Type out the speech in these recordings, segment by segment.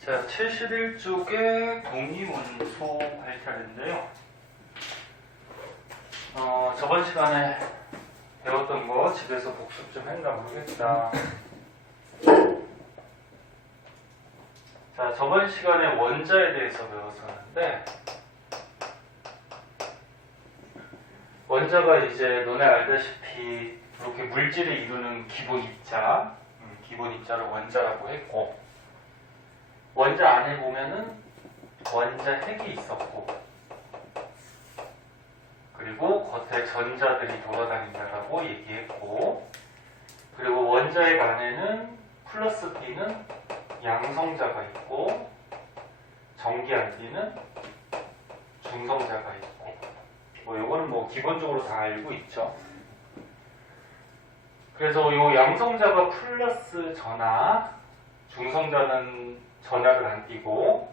자, 71쪽의 동위원소 할 차례인데요. 저번 시간에 배웠던 거 집에서 복습 좀 했나 모르겠다. 자, 저번 시간에 원자에 대해서 배웠었는데, 원자가 이제 너네 알다시피 이렇게 물질을 이루는 기본 입자, 기본 입자를 원자라고 했고, 원자 안에 보면은 원자 핵이 있었고, 그리고 겉에 전자들이 돌아다닌다라고 얘기했고, 그리고 원자핵 안에는 플러스 B는 양성자가 있고, 전기 안비는 중성자가 있고, 요거는 기본적으로 다 알고 있죠. 그래서 요 양성자가 플러스 전하, 중성자는 전하를 안 띄고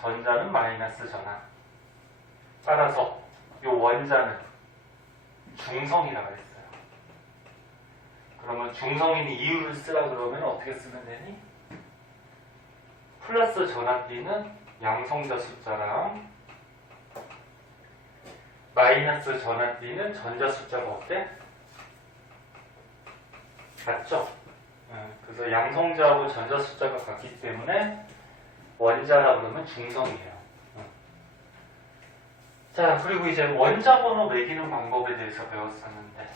전자는 마이너스 전하. 따라서 요 원자는 중성이라고 했어요. 그러면 중성인 이유를 쓰라 그러면 어떻게 쓰면 되니? 플러스 전하 띄는 양성자 숫자랑 마이너스 전하 띄는 전자 숫자가 어때? 같죠? 그래서 양성자하고 전자 숫자가 같기 때문에 원자라 그러면 중성이에요. 자, 그리고 이제 원자 번호 매기는 방법에 대해서 배웠었는데,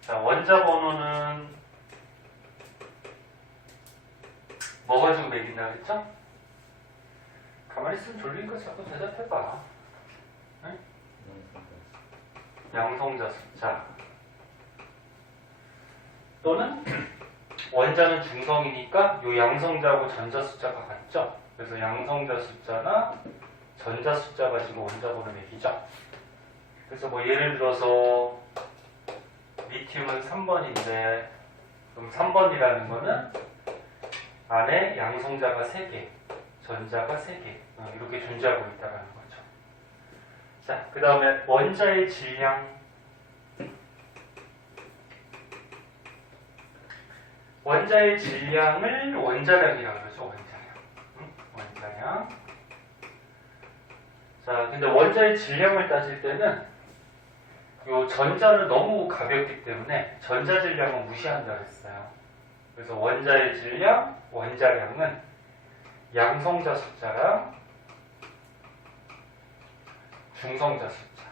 자, 원자 번호는 뭐 가지고 매긴다 그랬죠? 가만히 있으면 졸리니까 자꾸 대답해봐. 응? 양성자 숫자 또는 원자는 중성이니까 이 양성자하고 전자 숫자가 같죠? 그래서 양성자 숫자나 전자 숫자 가지고 원자 번호 매기죠. 그래서 예를 들어서 리튬은 3번인데, 그럼 3번이라는 거는 안에 양성자가 3개, 전자가 3개 이렇게 존재하고 있다는 거죠. 자, 그 다음에 원자의 질량. 원자의 질량을 원자량이라고 그러죠. 원자량. 자, 근데 원자의 질량을 따질 때는 요 전자는 너무 가볍기 때문에 전자 질량은 무시한다고 했어요. 그래서 원자의 질량, 원자량은 양성자 숫자랑 중성자 숫자,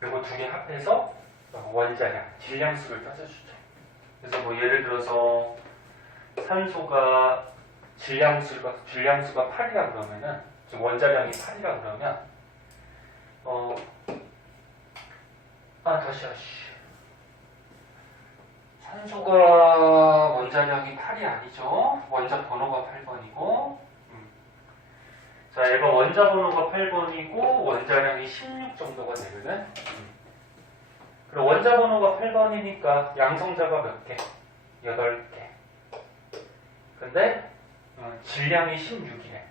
그리고 두 개 합해서 원자량, 질량수를 따져주죠. 그래서 예를 들어서 산소가 질량수가 8이라 그러면은, 즉 원자량이 8이라 그러면, 다시. 산소가 원자량이 8이 아니죠. 원자 번호가 8번이고, 자, 얘가 원자 번호가 8번이고, 원자량이 16 정도가 되거든. 그리고 원자 번호가 8번이니까 양성자가 몇 개? 8개. 근데 질량이 16이래.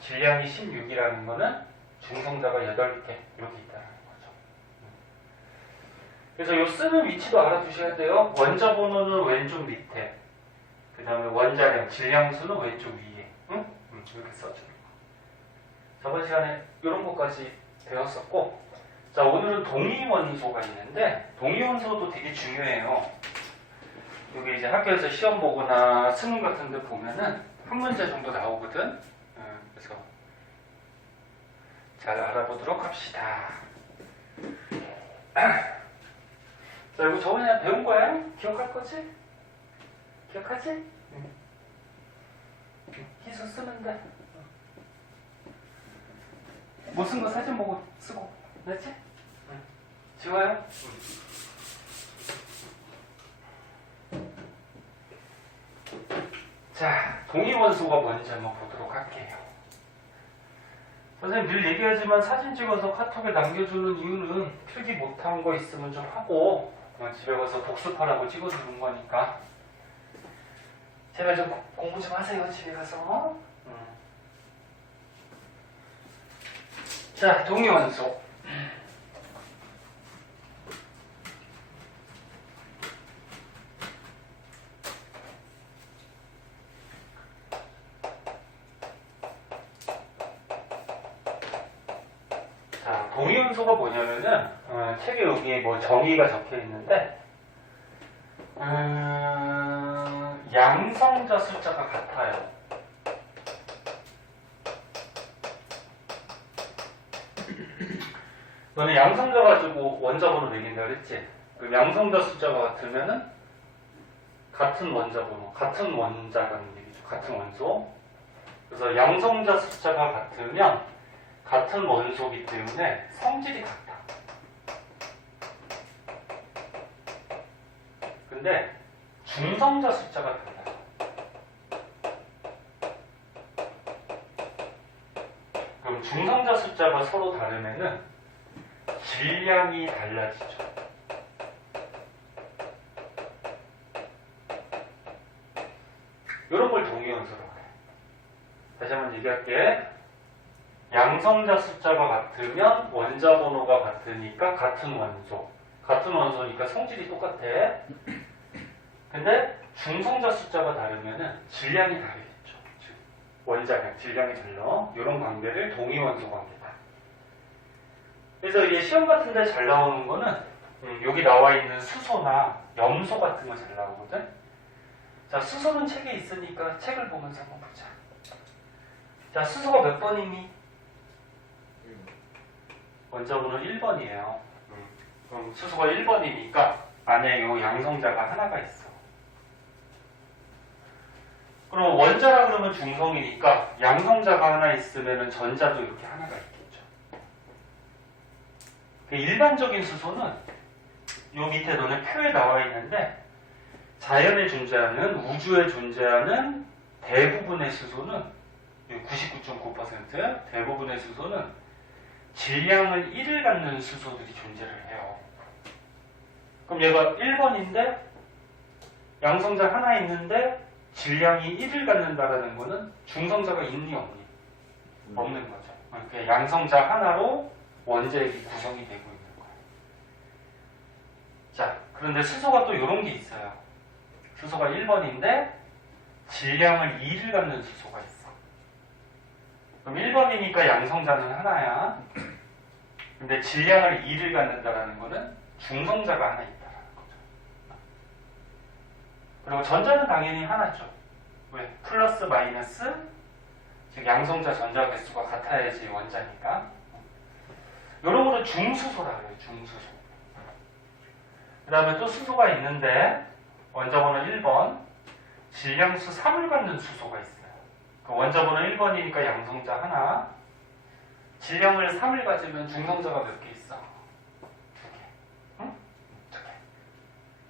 질량이 16이라는 거는 중성자가 8개 이렇게 있다는 거죠. 그래서 요 쓰는 위치도 알아두셔야 돼요. 원자 번호는 왼쪽 밑에, 그 다음에 원자량, 질량수는 왼쪽 위에. 이렇게 써주는 거. 저번 시간에 이런 것까지 배웠었고, 자, 오늘은 동위원소가 있는데, 동위원소도 되게 중요해요. 여기 이제 학교에서 시험 보거나 수능 같은 데 보면은 한 문제 정도 나오거든. 그래서 잘 알아보도록 합시다. 자, 이거 저번에 배운 거야? 기억할 거지? 기억하지? 희수 쓰면 돼. 못 쓴 거 사진 보고 쓰고. 됐지? 지워요? 자, 동위원소가 뭔지 한번 보도록 할게요. 선생님 늘 얘기하지만 사진 찍어서 카톡에 남겨주는 이유는 필기 못한 거 있으면 좀 하고 집에 가서 복습하라고 찍어주는 거니까 제발 좀 공부 좀 하세요, 집에 가서. 자, 동위원소. 동위원소가 뭐냐면은 책에 여기 뭐 정의가 적혀 있는데 양성자 숫자가 같아요. 너는 양성자 가지고 원자번호 매긴다 그랬지? 그럼 양성자 숫자가 같으면은 같은 원자번호, 같은 원자라는 얘기죠. 같은 원소. 그래서 양성자 숫자가 같으면 같은 원소이기 때문에 성질이 같다. 근데 중성자 숫자가 달라요. 그럼 중성자 숫자가 서로 다르면은 질량이 달라지죠. 이런 걸 동위원소라고 해. 다시 한번 얘기할게. 양성자 숫자가 같으면 원자 번호가 같으니까 같은 원소. 같은 원소니까 성질이 똑같아. 근데 중성자 숫자가 다르면은 질량이 다르겠죠. 원자량, 질량이 달라. 이런 관계를 동위원소 관계다. 그래서 이게 시험 같은 데 잘 나오는 거는 여기 나와 있는 수소나 염소 같은 거 잘 나오거든. 자, 수소는 책에 있으니까 책을 보면서 한번 보자. 자, 수소가 몇 번이니? 원자번호 1번이에요. 그럼 수소가 1번이니까 안에 요 양성자가 하나가 있어. 그럼 원자라 그러면 중성이니까 양성자가 하나 있으면 전자도 이렇게 하나가 있겠죠. 일반적인 수소는 요 밑에 너네 표에 나와 있는데 자연에 존재하는, 우주에 존재하는 대부분의 수소는 99.9% 대부분의 수소는 질량을 1을 갖는 수소들이 존재를 해요. 그럼 얘가 1번인데 양성자 하나 있는데 질량이 1을 갖는다라는 거는 중성자가 있니 없니? 없는 거죠. 그러니까 양성자 하나로 원자핵이 구성이 되고 있는 거예요. 자, 그런데 수소가 또 이런 게 있어요. 수소가 1번인데 질량을 2를 갖는 수소가 있어. 그럼 1번이니까 양성자는 하나야. 근데 질량을 2를 갖는다라는 거는 중성자가 하나 있다라는 거죠. 그리고 전자는 당연히 하나죠. 왜? 플러스 마이너스, 즉 양성자 전자 개수가 같아야지 원자니까. 이런 거는 중수소라 그래요. 중수소. 그 다음에 또 수소가 있는데 원자번호 1번 질량수 3을 갖는 수소가 있어요. 그 원자번호 1번이니까 양성자 하나, 질량을 3을 가지면 중성자가 몇 개 있어? 2개. 응? 2개.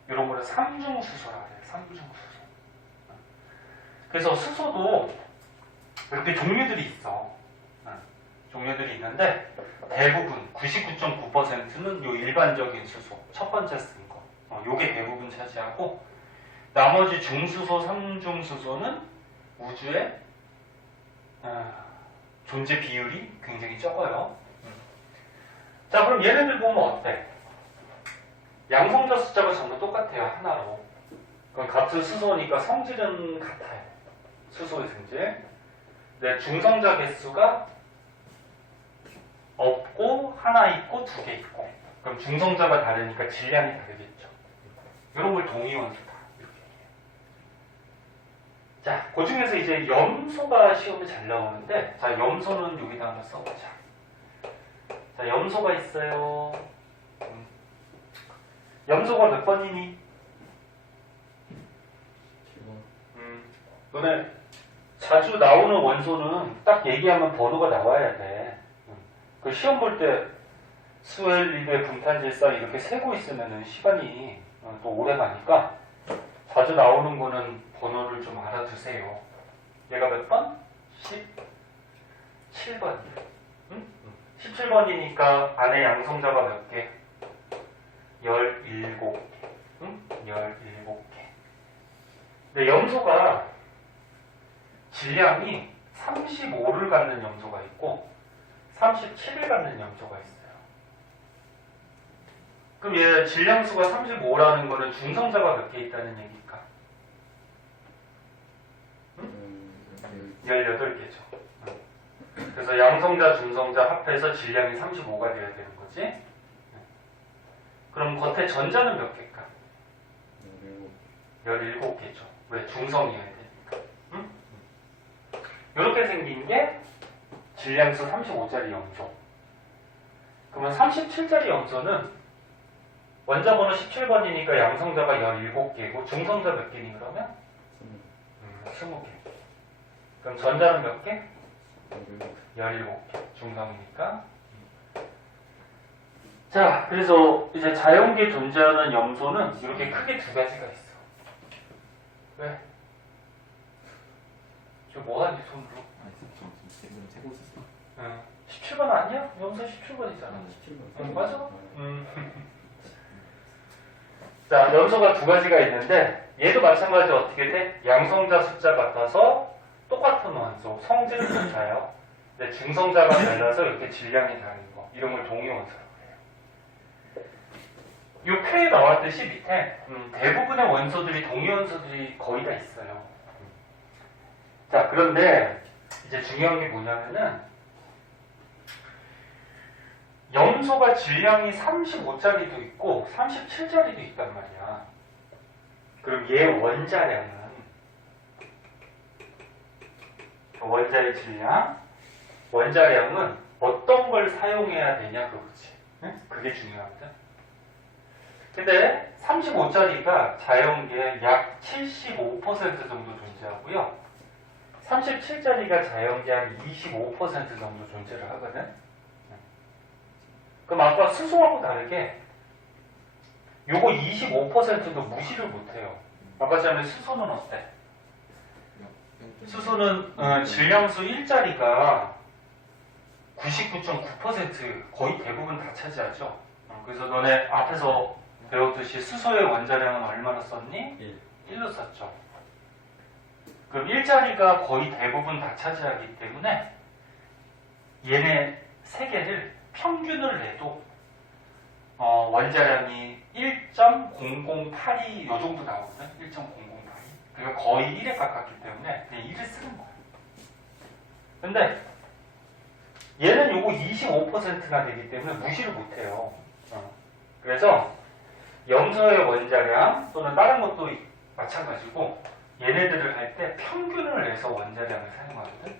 이런 거를 삼중수소라 그래요. 삼중수소. 그래서 수소도 이렇게 종류들이 있어. 종류들이 있는데 대부분 99.9%는 요 일반적인 수소, 첫 번째 쓴 거. 요게 대부분 차지하고 나머지 중수소, 삼중수소는 우주에 존재 비율이 굉장히 적어요. 자, 그럼 얘네들 보면 어때? 양성자 숫자가 전부 똑같아요. 하나로. 그럼 같은 수소니까 성질은 같아요. 수소의 성질. 근데 중성자 개수가 없고 하나 있고 2개 있고. 그럼 중성자가 다르니까 질량이 다르겠죠. 이런 걸 동위원소다. 이렇게 얘기해요. 자, 그 중에서 이제 염소가 시험에 잘 나오는데, 자, 염소는 여기다 한번 써보자. 자, 염소가 있어요. 염소가 몇 번이니? 너네 자주 나오는 원소는 딱 얘기하면 번호가 나와야 돼. 그 시험 볼 때 수엘, 리베, 분탄질산 이렇게 세고 있으면 시간이 또 오래 가니까 자주 나오는 거는 번호를 좀 알아두세요. 얘가 몇 번? 17번. 응? 17번이니까 안에 양성자가 몇 개? 17개. 응? 17개. 근데 염소가 질량이 35를 갖는 염소가 있고 37을 갖는 염소가 있어요. 그럼 얘 질량수가 35라는 거는 중성자가 몇 개 있다는 얘기일까? 응? 18개죠. 그래서 양성자, 중성자 합해서 질량이 35가 돼야 되는 거지. 그럼 겉에 전자는 몇 개일까? 17개죠. 왜? 중성이어야 되니까. 응? 이렇게 생긴 게 질량수 35짜리 염소. 그러면 37짜리 염소는 원자 번호 17번이니까 양성자가 17개고 중성자 몇 개니 그러면? 20개. 그럼 전자는 몇 개? 17개. 중성이니까. 자, 그래서 이제 자연계에 존재하는 염소는 이렇게 크게 두 가지가 있어. 왜? 저 뭐하니 손으로? 세고 있었어. 응. 17번 아니야? 염소 17번이잖아. 17번. 응, 맞아? 자, 염소가 두 가지가 있는데 얘도 마찬가지 어떻게 돼? 양성자 숫자 같아서 똑같은 원소, 성질은 같아요. 근데 중성자가 달라서 이렇게 질량이 다른 거. 이런 걸 동위원소라고 해요. 이 표에 나왔듯이 밑에 대부분의 원소들이 동위원소들이 거의 다 있어요. 자, 그런데 이제 중요한 게 뭐냐면은 염소가 질량이 35짜리도 있고 37짜리도 있단 말이야. 그럼 얘 원자량은 원자의 질량, 원자량은 어떤 걸 사용해야 되냐 그거지. 응? 그게 중요하거든. 근데 35짜리가 자연계에 약 75% 정도 존재하고요. 37짜리가 자연계 한 25% 정도 존재를 하거든. 그럼 아까 수소하고 다르게 요거 25%도 무시를 못해요. 아까 전에 수소는 어때? 수소는 질량수 1짜리가 99.9% 거의 대부분 다 차지하죠. 그래서 너네 앞에서 배웠듯이 수소의 원자량은 얼마나 썼니? 1로 썼죠. 그럼 1짜리가 거의 대부분 다 차지하기 때문에 얘네 세 개를 평균을 내도 원자량이 1.008이 요 정도 나오거든. 1.008이. 그러니까 거의 1에 가깝기 때문에 그냥 1을 쓰는 거야. 근데 얘는 요거 25%나 되기 때문에 무시를 못해요. 그래서 염소의 원자량 또는 다른 것도 마찬가지고 얘네들을 할 때 평균을 내서 원자량을 사용하거든.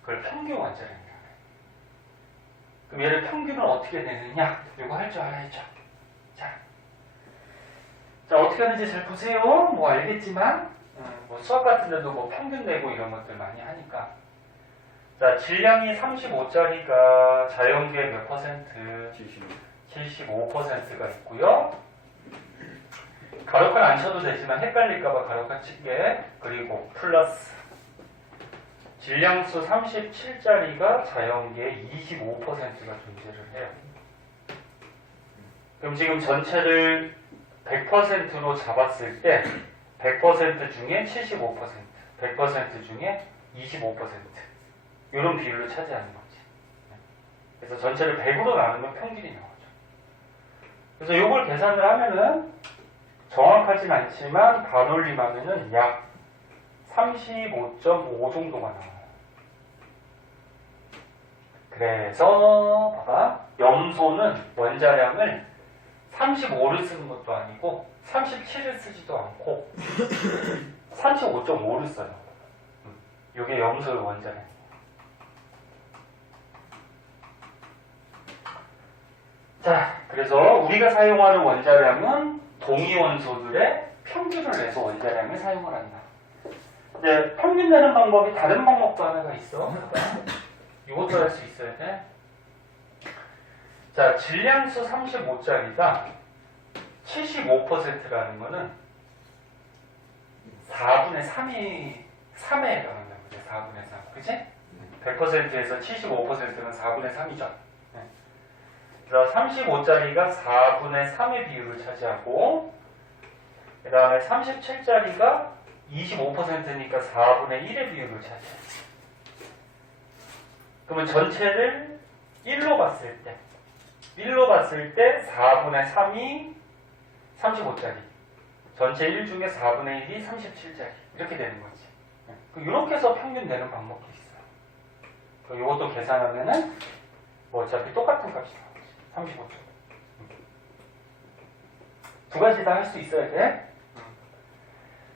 그걸 평균 원자량이라고 해. 그럼 얘를 평균을 어떻게 내느냐? 이거 할 줄 알아야죠. 자, 어떻게 하는지 잘 보세요. 뭐 알겠지만 뭐 수학 같은 데도 뭐 평균 내고 이런 것들 많이 하니까. 자, 질량이 35짜리가 자연계 몇 퍼센트? 75%가 있고요. 가로칸 안 쳐도 되지만 헷갈릴까봐 가로칸 칠게. 그리고 플러스 질량수 37짜리가 자연계의 25%가 존재를 해요. 그럼 지금 전체를 100%로 잡았을 때 100% 중에 75%, 100% 중에 25% 이런 비율을 차지하는 거지. 그래서 전체를 100으로 나누면 평균이 나오죠. 그래서 이걸 계산을 하면은 정확하진 않지만 반올림하면은 약 35.5 정도가 나와요. 그래서 봐봐, 염소는 원자량을 35를 쓰는 것도 아니고 37을 쓰지도 않고 35.5를 써요. 이게 염소의 원자량. 자, 그래서 우리가 사용하는 원자량은 동위원소들의 평균을 내서 원자량을 사용을 한다. 근데 평균 내는 방법이 다른 방법도 하나가 있어. 이것도 할 수 있어야 돼. 자, 질량수 35짜리가 75%라는 거는 4분의 3에 해당한다는 거죠. 4분의 3. 그치? 100%에서 75%는 4분의 3이죠. 그래서 35짜리가 4분의 3의 비율을 차지하고, 그 다음에 37짜리가 25%니까 4분의 1의 비율을 차지해요. 그러면 전체를 1로 봤을 때 4분의 3이 35짜리, 전체 1 중에 4분의 1이 37짜리 이렇게 되는 거지. 이렇게 해서 평균 내는 방법도 있어요. 이것도 계산하면은 뭐 어차피 똑같은 값이 나오지. 35초. 두 가지 다 할 수 있어야 돼.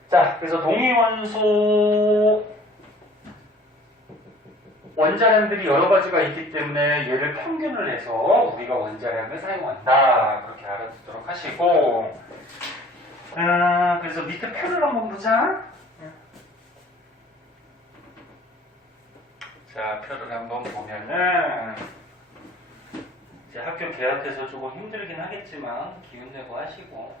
자, 그래서 동위원소 원자량들이 여러 가지가 있기 때문에 얘를 평균을 해서 우리가 원자량을 사용한다. 그렇게 알아두도록 하시고, 그래서 밑에 표를 한번 보자. 자, 표를 한번 보면은 이제 학교 개학해서 조금 힘들긴 하겠지만 기운 내고 하시고,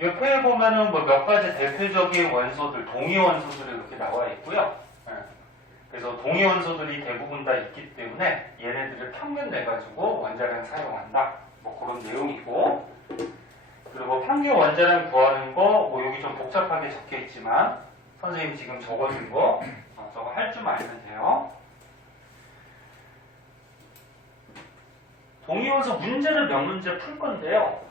이 표에 보면은 뭐 몇 가지 대표적인 원소들, 동위 원소들이 이렇게 나와 있고요. 그래서 동위 원소들이 대부분 다 있기 때문에 얘네들을 평균 내가지고 원자량 사용한다. 뭐 그런 내용이고, 그리고 평균 원자량 구하는 거, 뭐 여기 좀 복잡하게 적혀 있지만 선생님 지금 적어준 거 저거 할 줄만 알면 돼요. 동위 원소 문제를 몇 문제 풀 건데요.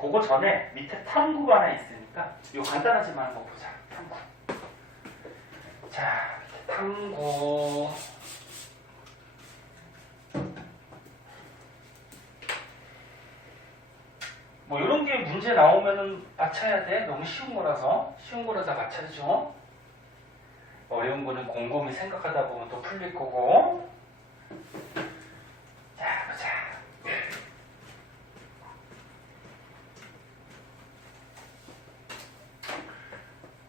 그거 전에 밑에 탐구가 하나 있으니까 이거 간단하지만 한번 보자. 탐구. 자, 탐구. 뭐 이런 게 문제 나오면은 맞춰야 돼. 너무 쉬운 거라서 맞춰줘. 어려운 거는 곰곰이 생각하다 보면 또 풀릴 거고. 자, 보자.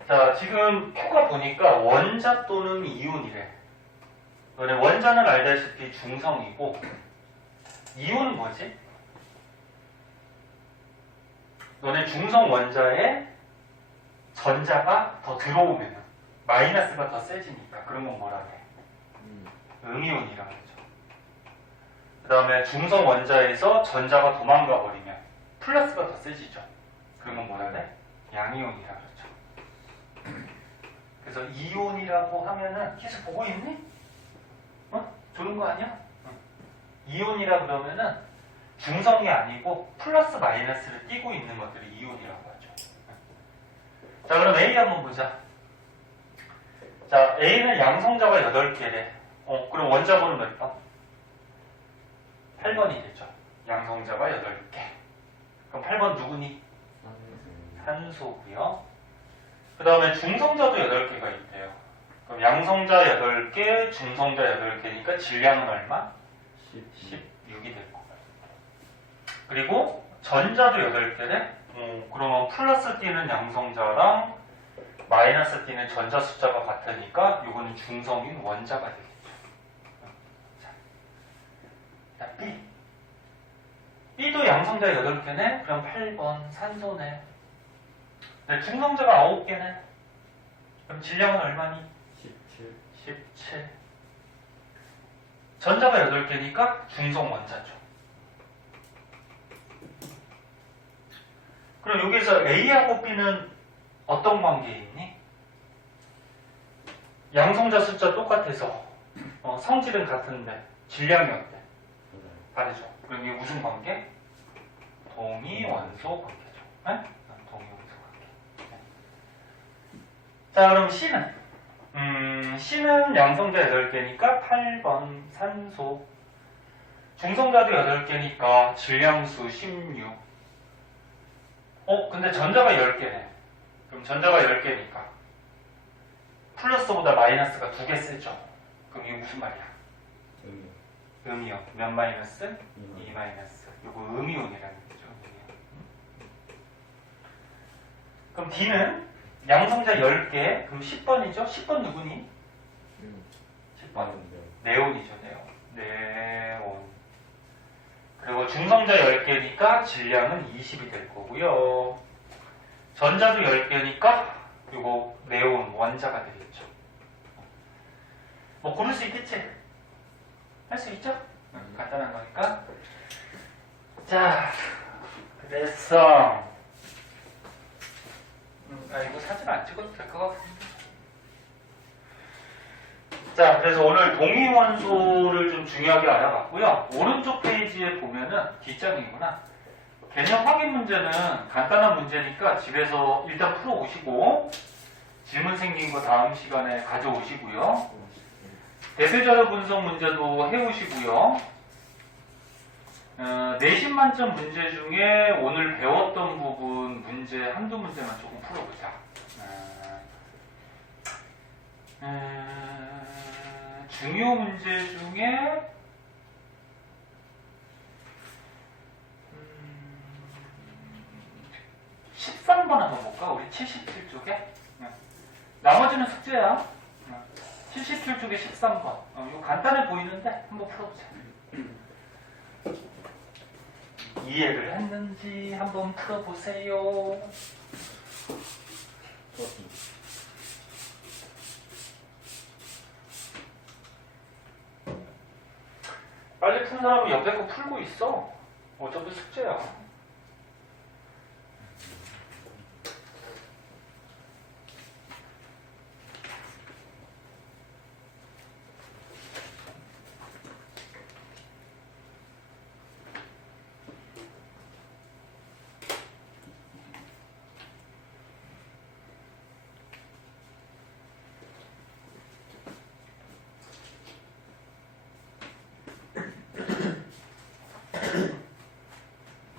자, 지금 표가 보니까 원자 또는 이온이래. 너네 원자는 알다시피 중성이고, 이온은 뭐지? 너네 중성 원자에 전자가 더 들어오면 마이너스가 더 세지니까 그런 건 뭐라 해? 음이온이라고 하죠. 그 다음에 중성 원자에서 전자가 도망가 버리면 플러스가 더 세지죠. 그런 건 뭐라 해? 양이온이라고 그러죠. 그래서 이온이라고 하면은 계속 보고 있니? 좋은 거 아니야? 이온이라 그러면은 중성이 아니고 플러스 마이너스를 띄고 있는 것들이 이온이라고 하죠. 자, 그럼 A 한번 보자. 자, A는 양성자가 8개래. 그럼 원자번호 몇 번? 8번이 되죠. 양성자가 8개. 그럼 8번 누구니? 산소고요. 그 다음에 중성자도 8개가 있대요. 그럼 양성자 8개, 중성자 8개니까 질량은 얼마? 16이 될 거예요. 그리고 전자도 8개네? 그러면 플러스 띄는 양성자랑 마이너스 띄는 전자 숫자가 같으니까 이거는 중성인 원자가 되겠죠. 자, B. B도 양성자 8개네? 그럼 8번 산소네. 네, 중성자가 9개네? 그럼 질량은 얼마니? 17. 전자가 8개니까 중성 원자죠. 그럼 여기서 A하고 B는 어떤 관계에 있니? 양성자 숫자 똑같아서 성질은 같은데 질량이 어때? 다르죠. 그럼 이게 무슨 관계? 동위원소 관계죠. 네? 동위원소 관계. 네. 자, 그럼 C는? C는 양성자 8개니까 8번 산소. 중성자도 8개니까 질량수 16. 근데 전자가 10개네. 그럼 전자가 10개니까 플러스보다 마이너스가 2개 세죠. 그럼 이게 무슨 말이야? 음이온. 몇 마이너스? 2 마이너스. 이거 음이온이라는 거죠. 그럼 D는 양성자 10개. 그럼 10번이죠? 10번 누구니? 10번. 네온이죠. 네온. 그리고 중성자 10개니까 질량은 20이 될 거고요. 전자도 10개니까 이거 네온 원자가 되겠죠. 뭐 고를 수 있겠지? 할 수 있죠? 간단한 거니까. 자, 그래서 이거 사진 안 찍어도 될 것 같은데. 자, 그래서 오늘 동위원소를 좀 중요하게 알아봤고요. 오른쪽 페이지에 보면은 뒷장이구나. 개념 확인 문제는 간단한 문제니까 집에서 일단 풀어오시고 질문 생긴 거 다음 시간에 가져오시고요. 대세자료 분석 문제도 해오시고요. 내신 만점 문제 중에 오늘 배웠던 부분 문제 한두 문제만 조금 풀어보자. 중요 문제 중에 13번 한번 볼까? 우리 77쪽에. 나머지는 숙제야. 77쪽에 13번. 이거 간단해 보이는데 한번 풀어보자. 이해를 했는지 한번 풀어보세요. 좋았습니다. 빨리 푼 사람은 옆에 거 풀고 있어. 어차피 숙제야.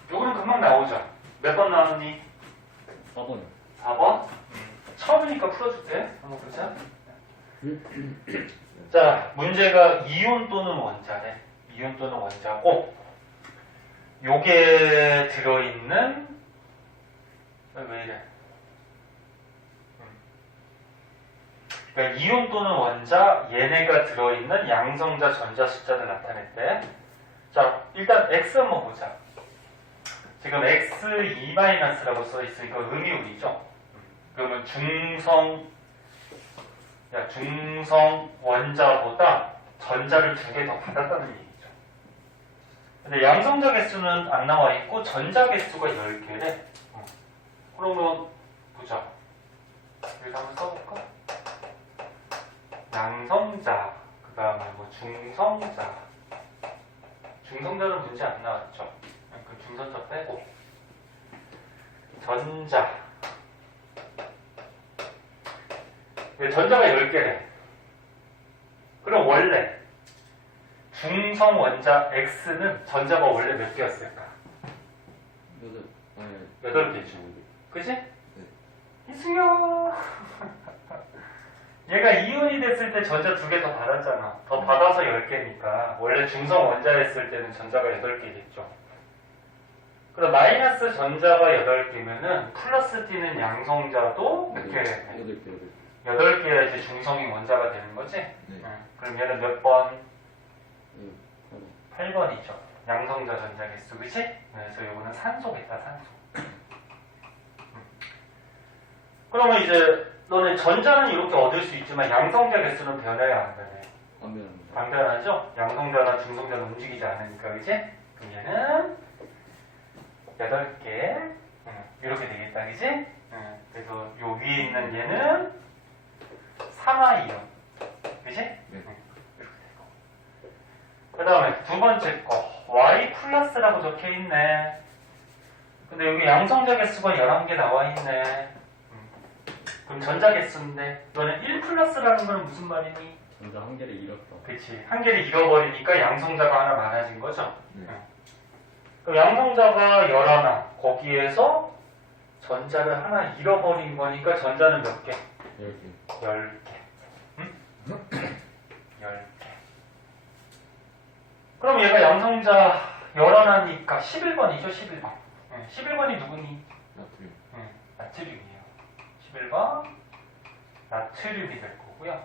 요거는 금방 나오죠. 몇 번 나왔니? 4번. 4번? 처음이니까 풀어줄게. 한번 보자. 자, 문제가 이온 또는 원자래. 이온 또는 원자고, 요게 들어있는, 왜 이래? 그러니까 이온 또는 원자, 얘네가 들어있는 양성자 전자 숫자를 나타냈대. 자, 일단 X 한번 보자. 지금 X2-라고 써있으니까 음이온이죠. 그러면 중성 원자보다 전자를 2개 더 받았다는 얘기죠. 근데 양성자 개수는 안 나와 있고 전자 개수가 10개래. 그러면 보자. 여기다 한번 써볼까? 양성자, 그 다음에 뭐 중성자. 중성자는 문제 안 나왔죠. 그 중성자 빼고. 전자. 전자가 10개래. 그럼 원래 중성 원자 X는 전자가 원래 몇 개였을까? 8개죠. 그치? 이수요. 얘가 이온이 됐을 때 전자 2개 더 받았잖아. 더 받아서 10개니까 원래 중성 원자였을 때는 전자가 8개겠죠. 그럼 마이너스 전자가 8개면은 플러스 T는 양성자도 몇 개래? 8개야 이제 중성인 원자가 되는 거지? 네. 그럼 얘는 몇 번? 8번. 8번이죠. 양성자 전자 개수, 그치? 그래서 이거는 산소겠다, 산소. 그러면 이제 너네 전자는 이렇게 얻을 수 있지만 양성자 개수는 변해야 안 변해? 안 변합니다. 안 변하죠? 양성자나 중성자는 움직이지 않으니까, 그치? 그럼 얘는 8개. 이렇게 되겠다, 그치? 그래서 요 위에 있는 얘는 산화이온. 그치? 네. 이렇게 되고. 그 다음에 두 번째 거. Y 플러스라고 적혀 있네. 근데 여기 양성자 개수가 11개 나와 있네. 그럼 전자 개수인데, 너는 1 플러스라는 건 무슨 말이니? 전자 한 개를 잃었다. 그치. 한 개를 잃어버리니까 양성자가 하나 많아진 거죠? 네. 그럼 양성자가 11, 거기에서 전자를 하나 잃어버린 거니까 전자는 몇 개? 10개. 10개. 응? 10개. 그럼 얘가 양성자 11이니까 11번이죠, 11번. 11번이 누구니? 나트륨. 나트륨이에요. 11번 나트륨이 될 거고요.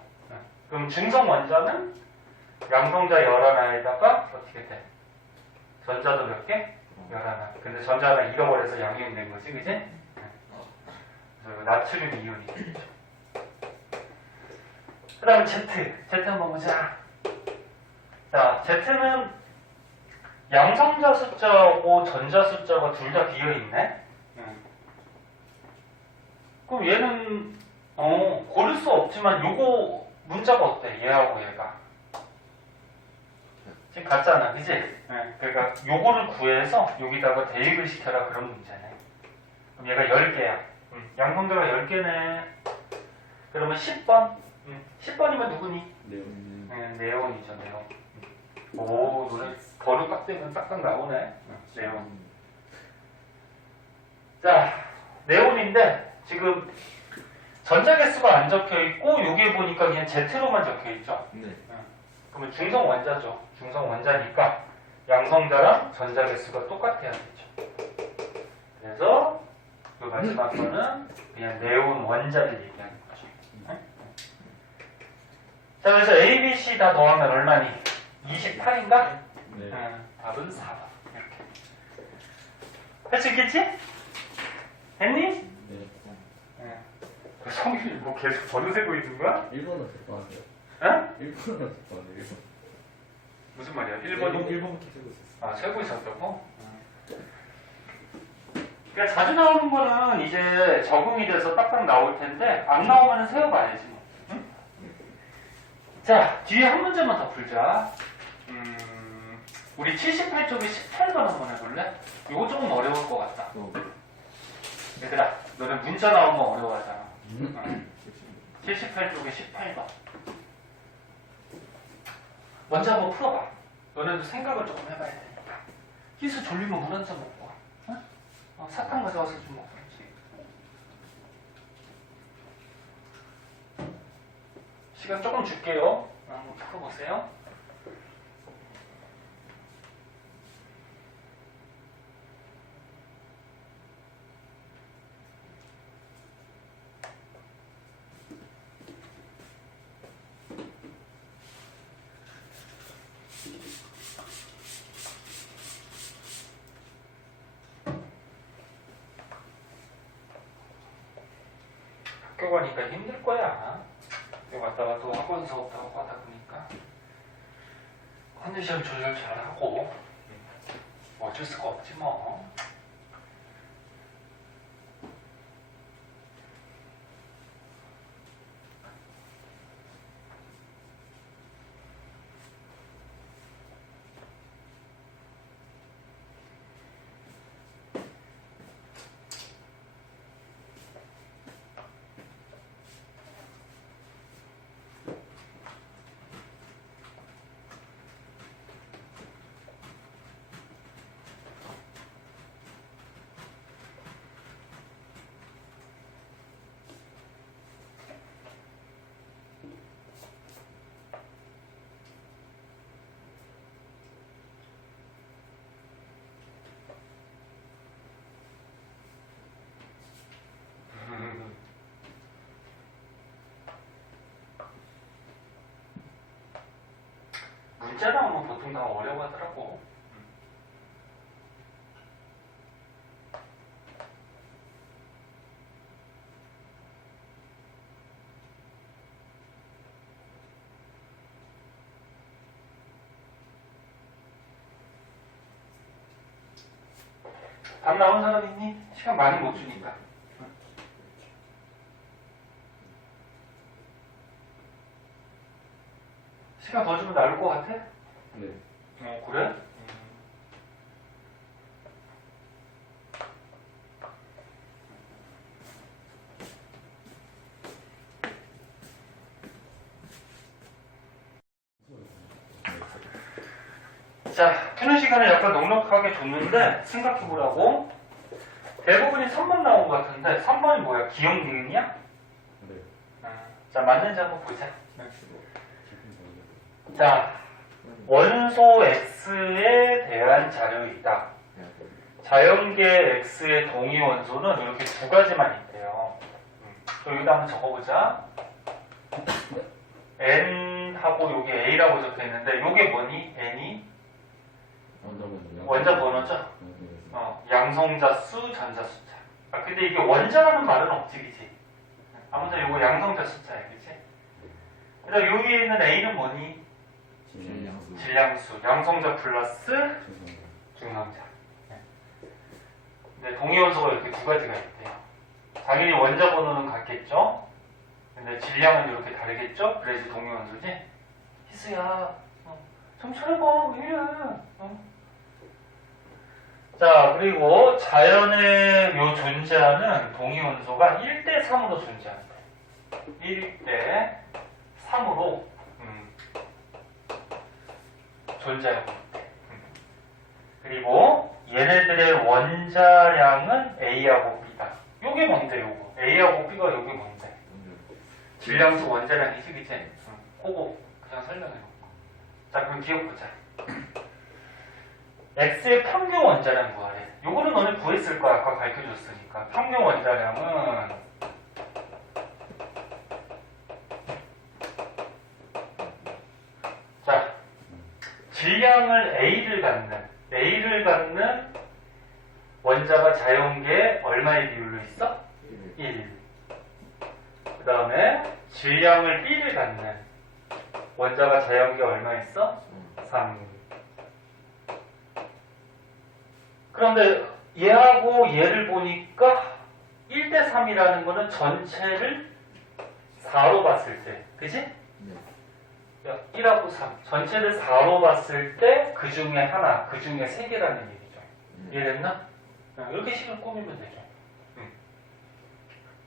그럼 중성 원자는 양성자 11에다가 어떻게 돼? 전자도 몇 개? 11. 근데 전자 하나 잃어버려서 양이온 된 거지, 그지? 그래서 나트륨 이온이 되죠. 그 다음 Z 한번 보자. 자, Z는 양성자 숫자하고 전자 숫자가 둘 다 비어있네? 그럼 얘는 고를 수 없지만 요거 문자가 어때? 얘하고 얘가 지금 같잖아, 그치? 그러니까 요거를 구해서 여기다가 대입을 시켜라 그런 문제네. 그럼 얘가 10개야. 양성자가 10개네. 그러면 10번 10번이면 누구니? 네온. 네온이죠, 네온. 오, 노래 버릇 딱 되면 딱딱 나오네. 네온. 자, 네온인데 지금 전자 개수가 안 적혀 있고 여기에 보니까 그냥 Z로만 적혀 있죠. 네. 그러면 중성 원자죠. 중성 원자니까 양성자랑 전자 개수가 똑같아야 되죠. 그래서 그 마지막 거는 그냥 네온 원자를 얘기하는 거죠. 자, 그래서 A, B, C 다 더하면 얼마니? 28인가? 네. 답은 4번. 이렇게. 할 수 있겠지? 됐니? 네. 성균이 뭐 계속 번호 세고 있는 거야? 1번은 적어하세요. 어? 1번은 적어하세요. 1번. 무슨 말이야? 1번 1번이? 1번부터 세고 있었어요. 아, 세고 있었다고? 그러니까 자주 나오는 거는 이제 적응이 돼서 딱딱 나올 텐데 안 나오면 세워봐야지. 뭐. 응? 자, 뒤에 한 문제만 더 풀자. 우리 78쪽에 18번 한번 해볼래? 이거 조금 어려울 것 같다. 얘들아, 너네 문자 나오는 거 어려워하잖아. 78쪽에 18번. 먼저 한번 풀어봐. 너네도 생각을 조금 해봐야 되니까. 희수 졸리면 물 한 잔 먹고 와. 응? 사탕 가져와서 좀 먹어야지. 시간 조금 줄게요. 한번 풀어보세요. 학교 가니까 힘들 거야. 여기 왔다가 또 학원 수업하고 하다 보니까 컨디션 조절 잘하고 어쩔 수가 없지 뭐. 문자 나오면 보통 다 어려워하더라고. 답 나온 사람 있니? 시간 많이 못 주니까. 시간 더 주면 나올 것 같아? 네. 그래? 자, 푸는 시간을 약간 넉넉하게 줬는데 생각해보라고. 대부분이 3번 나온 것 같은데 3번이 뭐야? 기억 니은이야? 네. 자, 맞는지 한번 보자. 자, 원소 X에 대한 자료이다. 자연계 X의 동위 원소는 이렇게 두 가지만 있대요. 또 여기다 한번 적어보자. N하고 여기 A라고 적혀있는데 이게 뭐니? N이? 원자 번호죠? 양성자 수, 전자 숫자. 아, 근데 이게 원자라는 말은 없지, 그치? 아무튼 이거 양성자 숫자야, 그치? 그 다음 여기에 있는 A는 뭐니? 질량수. 양성자 플러스 중성자. 근데 동위원소가 이렇게 두 가지가 있대요. 당연히 원자 번호는 같겠죠? 근데 질량은 이렇게 다르겠죠? 그래서 동위원소지? 희수야, 좀 차려봐, 왜 이래? 자, 그리고 자연에 존재하는 동위원소가 1대 3으로 존재한다. 1대 3으로 존재하고 있대. 그리고 얘네들의 원자량은 A하고 B다. 요게 뭔데 요거? A하고 B가 요게 뭔데? 질량수 원자량이지 그치? 그거 그냥 설명해놓고. 자 그럼 기억보자. X의 평균 원자량 구하래. 요거는 너네 구했을 거야. 아까 가르쳐줬으니까. 평균 원자량은 자 질량을 A를 갖는 원자가 자연계에 얼마의 비율로 있어? 1. 그 다음에 질량을 B를 갖는 원자가 자연계에 얼마 있어? 3. 그런데 얘하고 얘를 보니까 1대3이라는 거는 전체를 4로 봤을 때, 그지? 1하고 3. 전체를 4로 봤을 때 그 중에 하나, 그 중에 3개라는 얘기죠. 이해됐나? 이렇게 식을 꾸미면 되죠.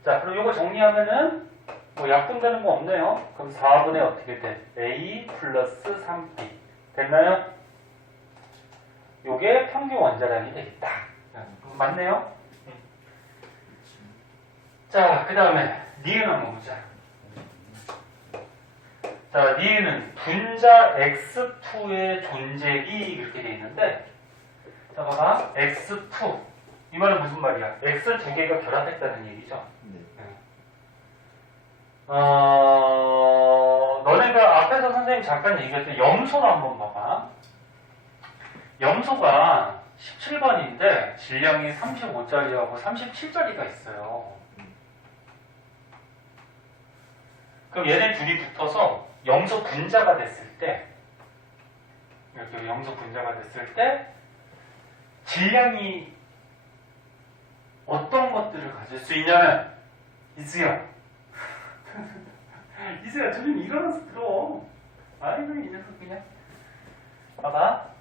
자, 그럼 이거 정리하면은 뭐 약분되는 거 없네요. 그럼 4분의 어떻게 돼? A 플러스 3B. 됐나요? 요게 평균 원자량이 되겠다. 맞네요? 자, 그 다음에 니은 한번 보자. 자, 니은은 분자 X2의 존재비 이렇게 돼 있는데 자, 봐봐. X2 이 말은 무슨 말이야? X 두 개가 결합했다는 얘기죠. 너네가 앞에서 선생님 잠깐 얘기했던 염소를 한번 봐봐. 염소가 17번인데 질량이 35짜리하고 37짜리가 있어요. 그럼 얘네 둘이 붙어서 염소 분자가 됐을 때 이렇게 염소 분자가 됐을 때 질량이 어떤 것들을 가질 수 있냐면 이수야 이수야 좀 일어나서 들어. 아이고 이 녀석 그냥 봐봐.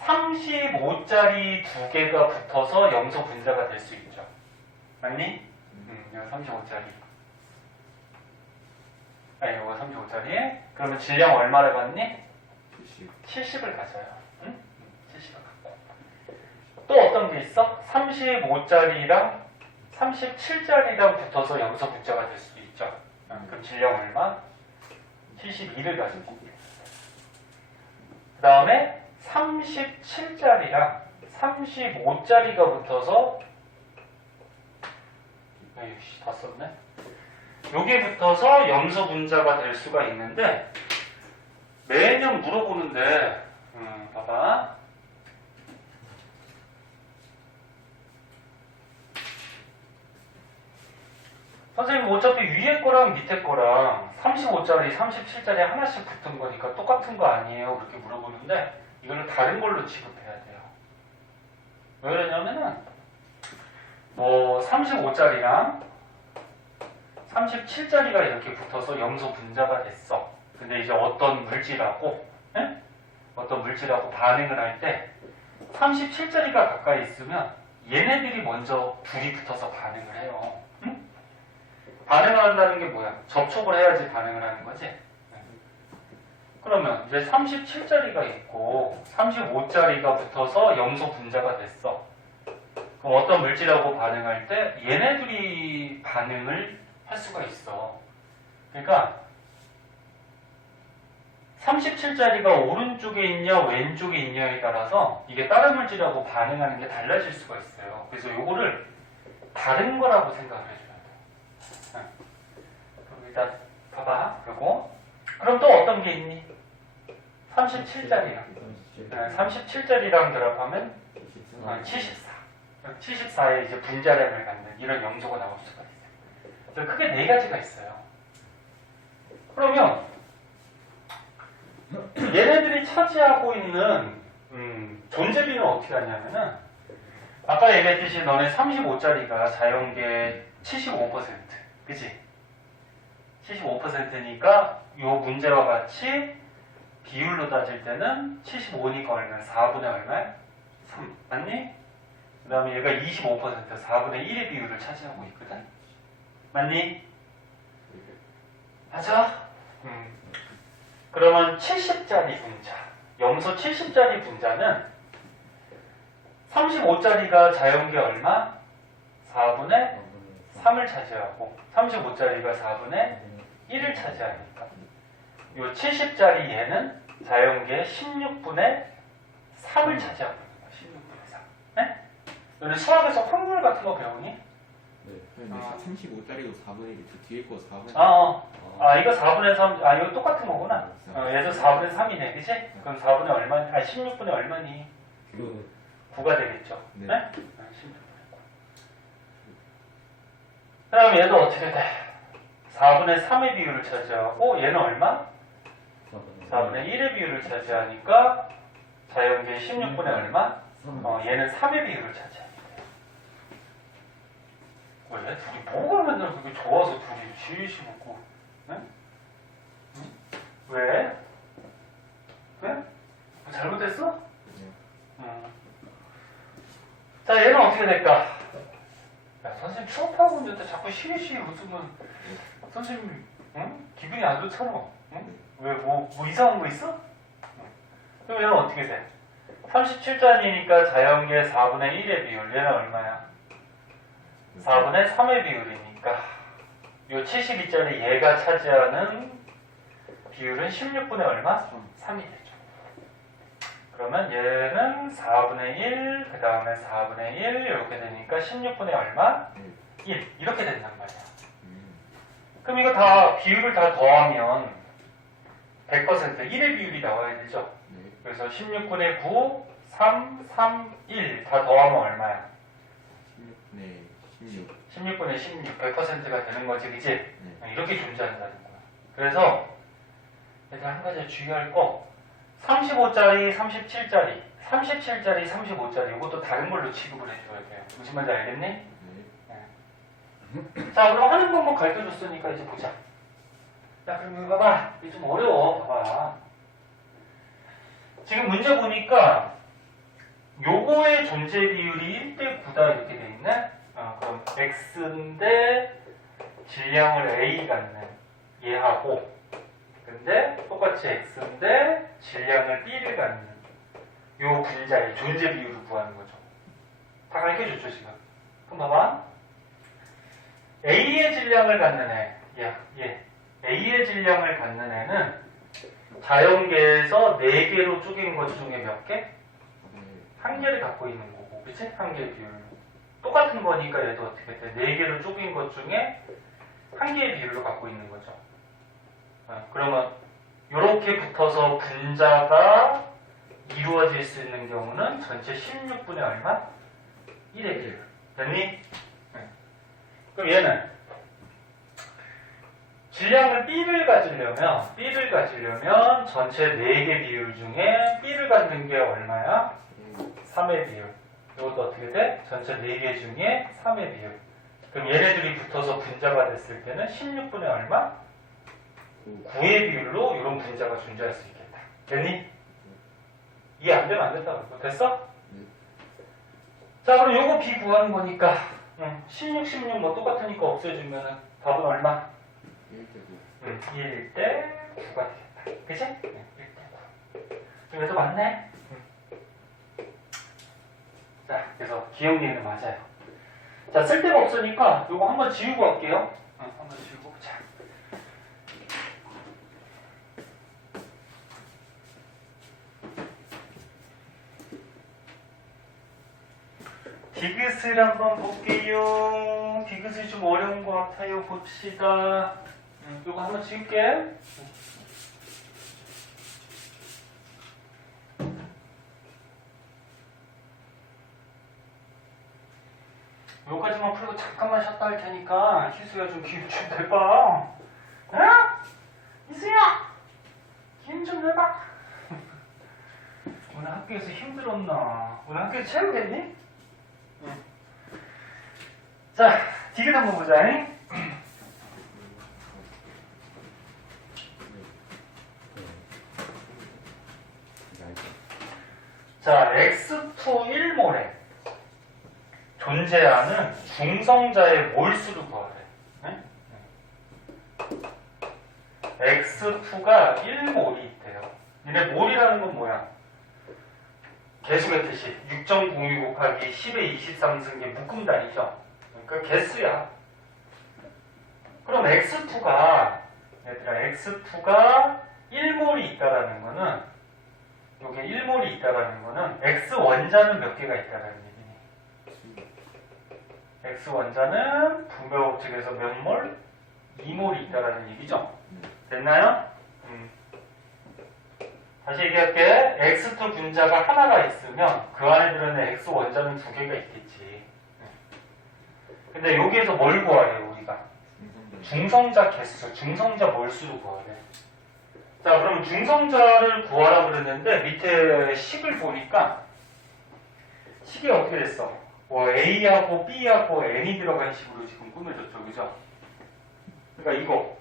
35짜리 두 개가 붙어서 염소 분자가 될 수 있죠. 맞니? 여기 35짜리. 아니, 이거 35짜리. 그러면 질량 얼마를 갖니? 70을 가져요. 응? 70을 갖고. 또 어떤 게 있어? 35짜리랑 37짜리랑 붙어서 염소 분자가 될 수도 있죠. 그럼 질량 얼마? 72를 가지고. 그 다음에 37짜리랑 35짜리가 붙어서 에이씨 다 썼네. 여기에 붙어서 염소 분자가 될 수가 있는데 매년 물어보는데 봐봐. 선생님 어차피 위에 거랑 밑에 거랑 35짜리, 37짜리 하나씩 붙은 거니까 똑같은 거 아니에요? 그렇게 물어보는데 이거는 다른 걸로 취급해야 돼요. 왜 그러냐면은 뭐 35짜리랑 37짜리가 이렇게 붙어서 염소 분자가 됐어. 근데 이제 어떤 물질하고 반응을 할 때 37짜리가 가까이 있으면 얘네들이 먼저 둘이 붙어서 반응을 해요. 반응을 한다는 게 뭐야? 접촉을 해야지 반응을 하는 거지. 그러면 이제 37짜리가 있고 35짜리가 붙어서 염소 분자가 됐어. 그럼 어떤 물질하고 반응할 때 얘네들이 반응을 할 수가 있어. 그러니까 37짜리가 오른쪽에 있냐 왼쪽에 있냐에 따라서 이게 다른 물질하고 반응하는 게 달라질 수가 있어요. 그래서 요거를 다른 거라고 생각을 해줘야 돼. 그럼 일단 봐봐. 그럼 또 어떤 게 있니? 37짜리랑 37짜리랑 결합하면 74. 74에 이제 분자량을 갖는 이런 염소가 나올 수가 있어요. 그래서 크게 네 가지가 있어요. 그러면 얘네들이 차지하고 있는 존재비는 어떻게 하냐면은 아까 얘기했듯이 너네 35짜리가 자연계 75%, 그치? 75%니까 요 문제와 같이 비율로 따질 때는 75니까 얼마? 4분의 얼마? 3, 맞니? 그 다음에 얘가 25%, 4분의 1의 비율을 차지하고 있거든? 맞니? 맞아? 그러면 70짜리 분자, 염소 70짜리 분자는 35짜리가 자연계 얼마? 4분의 3을 차지하고 35짜리가 4분의 1을 차지하니까 요 70짜리 얘는 자연계 16분의 3을 차지하고 있는 거야. 16분의 3. 네? 너는 수학에서 확률 같은 거 배우니? 네. 35짜리도 4분의 1, 저 뒤에 거 4분의 1. 이거 4분의 3, 이거 똑같은 거구나. 얘도 4분의 3이네, 그치? 그럼 4분의 얼마니? 16분의 얼마니? 9가 되겠죠. 네. 네? 16분의 9. 그 다음에 얘도 어떻게 돼? 4분의 3의 비율을 차지하고 얘는 얼마? 4분의 1의 비율을 차지하니까 자연계 16분의 얼마? 얘는 3의 비율을 차지합니다. 왜? 둘이 뭐가 맨날 그렇게 좋아서 둘이 지휘시 먹고 네? 응? 왜? 왜? 뭐 잘못했어? 자, 얘는 어떻게 될까? 야, 선생님 수업하고 있는데 자꾸 시리시리 웃으면 선생님 응? 기분이 안 좋잖아. 응? 왜? 뭐 이상한 거 있어? 그럼 얘는 어떻게 돼? 37잔이니까 자연계 4분의 1의 비율 얘는 얼마야? 4분의 3의 비율이니까 요 72짜리 얘가 차지하는 비율은 16분의 얼마? 3이 되죠. 그러면 얘는 4분의 1, 그 다음에 4분의 1 이렇게 되니까 16분의 얼마? 1 이렇게 된단 말이야. 그럼 이거 다 비율을 다 더하면 100% 1의 비율이 나와야 되죠. 그래서 16분의 9, 3, 3, 1 다 더하면 얼마야? 16분의 16, 100%가 되는 거지, 그치? 이렇게 존재한다는 거야. 그래서 일단 한 가지 주의할 거 35짜리, 37짜리, 37짜리, 35짜리 이것도 다른 걸로 취급을 해줘야 돼요. 무슨 말인지 알겠니? 네. 자, 그럼 하는 방법 가르쳐줬으니까 이제 보자. 자, 그럼 이거 봐봐. 이게 좀 어려워. 봐봐. 지금 문제 보니까 요거의 존재 비율이 1대 9다 이렇게 돼 있네? 그럼 x인데 질량을 a 갖는 얘하고 근데 똑같이 x인데 질량을 b를 갖는 요 분자의 존재 비율을 구하는 거죠. 다 가르쳐줬죠 지금. 그럼 봐봐. a의 질량을 갖는 애, 얘 a의 질량을 갖는 애는 자연계에서 4개로 쪼갠 것 중에 몇 개? 1개를 갖고 있는 거고, 그치? 1개의 비율로. 똑같은 거니까 얘도 어떻게 돼? 4개로 쪼갠 것 중에 1개의 비율로 갖고 있는 거죠. 그러면 이렇게 붙어서 분자가 이루어질 수 있는 경우는 전체 16분의 얼마? 1의 비율. 됐니? 그럼 얘는 질량을 B를 가지려면 전체 4개 비율 중에 B를 갖는 게 얼마야? 3의 비율. 이것도 어떻게 돼? 전체 4개 중에 3의 비율. 그럼 얘네들이 붙어서 분자가 됐을 때는 16분의 얼마? 9의 비율로 이런 분자가 존재할 수 있겠다. 됐니? 이해 안 되면 안 된다고. 됐어? 자, 그럼 요거 B 구하는 거니까 16, 16 뭐 똑같으니까 없애주면 답은 얼마? 1일 때 9가 되겠다. 그치? 1일 때 9. 그래서 맞네? 자, 그래서 기억리는 맞아요. 자, 쓸데가 없으니까 요거 한번 지우고 갈게요. 한번 지우고 보자. 디귿을 한번 볼게요. 디귿이 좀 어려운 것 같아요. 봅시다. 요거 한번 지울게. 요까지만 풀고 잠깐만 쉬었다 할 테니까 희수야 좀 기운 좀 내봐. 응? 희수야! 기운 좀 내봐. 오늘 학교에서 힘들었나? 오늘 학교에서 체육했니? 응. 자, 디귿 한번 보자. 자, X2 1몰에 존재하는 중성자의 몰수를 구하래. 네? X2 x2가 1몰이 있대요. 얘네 몰이라는 건 뭐야? 개수의 뜻이 6.02 곱하기 10의 23승계 묶음단위죠. 그러니까 개수야. 그럼 x2가 얘들아 x2가 1몰이 있다라는 거는 요게 1몰이 있다라는 거는 x 원자는 몇 개가 있다라는 얘기니? x 원자는 분배법칙에서 몇 몰? 2몰이 있다라는 얘기죠. 됐나요? 다시 얘기할게. x2 분자가 하나가 있으면 그 안에 들어있는 x 원자는 두 개가 있겠지. 근데 여기에서 뭘 구하래 우리가? 중성자 개수, 중성자 몰수를 구하래. 자, 그럼 중성자를 구하라고 그랬는데 밑에 식을 보니까 식이 어떻게 됐어? 뭐 A하고 B하고 N이 들어간 식으로 지금 꾸며졌죠, 그죠? 그러니까 이거,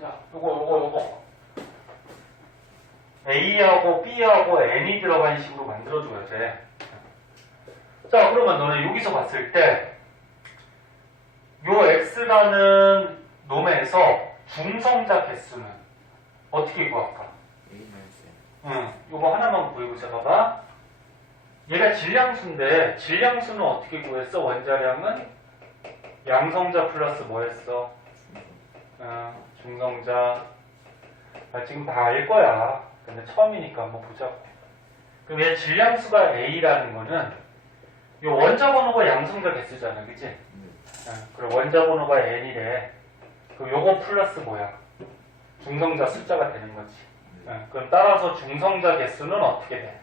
자, 요거 A하고 B하고 N이 들어간 식으로 만들어줘야 돼. 자, 그러면 너는 여기서 봤을 때 요 X라는 놈에서 중성자 개수는 어떻게 구할까? 요거 하나만 보여보자. 봐봐. 얘가 질량수인데 질량수는 어떻게 구했어? 원자량은 양성자 플러스 뭐였어? 중성자. 지금 다 알 거야. 근데 처음이니까 한번 보자고. 그럼 얘 질량수가 A라는 거는 요 원자 번호가 양성자 개수잖아, 그치? 그럼 원자 번호가 N이래. 그럼 요거 플러스 뭐야? 중성자 숫자가 되는 거지. 그럼 따라서 중성자 개수는 어떻게 돼?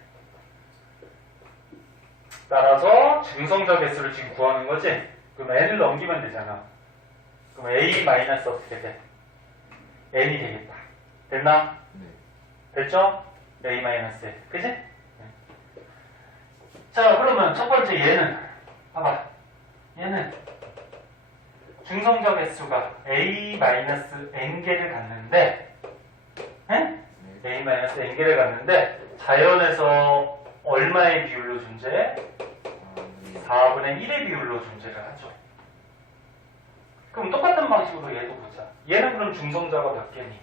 따라서 중성자 개수를 지금 구하는 거지? 그럼 N을 넘기면 되잖아. 그럼 A 마이너스 어떻게 돼? N이 되겠다. 됐나? 됐죠? A 마이너스 N. 그치? 자, 그러면 첫 번째 얘는 봐봐. 얘는 중성자 개수가 A 마이너스 N개를 갖는데 A 마이너스 N개를 갖는데 자연에서 얼마의 비율로 존재해? 4분의 1의 비율로 존재를 하죠. 그럼 똑같은 방식으로 얘도 보자. 얘는 그럼 중성자가 몇 개니?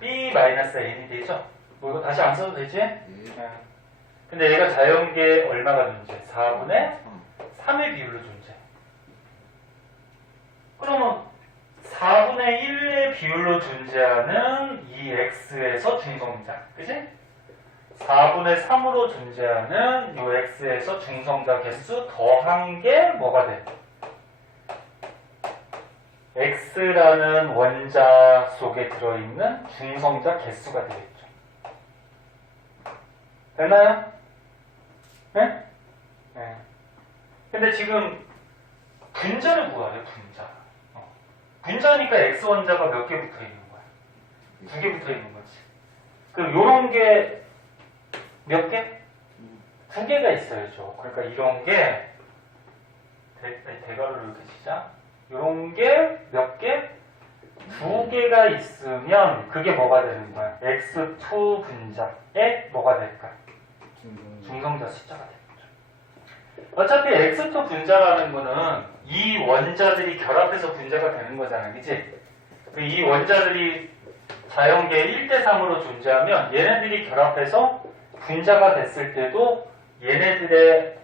B 마이너스 N이 되죠? 뭐 이거 다시 안 써도 되지? 근데 얘가 자연계 얼마가 존재? 4분의 3의 비율로 존재. 그러면 4분의 1의 비율로 존재하는 이 X에서 중성자. 그치? 4분의 3으로 존재하는 이 X에서 중성자 개수 더한 게 뭐가 돼? X라는 원자 속에 들어있는 중성자 개수가 되겠죠. 되나요? 네? 네. 근데 지금 분자를 구하래, 분자. 분자니까 X 원자가 몇 개 붙어 있는 거야? 2개 붙어 있는 거지. 그럼 요런 게 몇 개? 2개가 있어야죠. 그러니까 이런 게 대괄호로 이렇게 치자. 요런 게 몇 개? 2개가 있으면 그게 뭐가 되는 거야? X2 분자에 뭐가 될까? 중성자 숫자가 되는 거죠. 어차피 X2 분자라는 거는 이 원자들이 결합해서 분자가 되는 거잖아, 그치? 이 원자들이 자연계 1대3으로 존재하면 얘네들이 결합해서 분자가 됐을 때도 얘네들의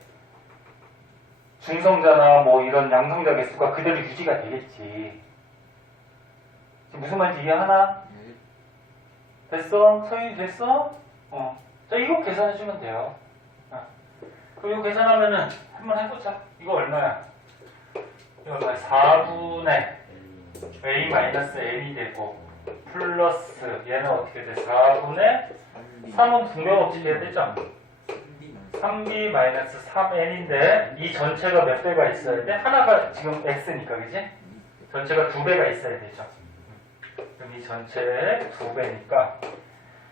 중성자나 뭐 이런 양성자 개수가 그대로 유지가 되겠지. 무슨 말인지 이해하나? 됐어? 소윤이 됐어? 자, 이거 계산해주면 돼요. 그럼 이거 계산하면은 한번 해보자. 이거 얼마야? 이거 얼마야? 4분의 A-N이 되고 플러스 얘는 어떻게 돼? 4분의 3은 분배법칙 해야 되죠? 3B-3N인데 이 전체가 몇 배가 있어야 돼? 하나가 지금 X니까, 그지? 전체가 2배가 있어야 되죠. 그럼 이 전체의 2배니까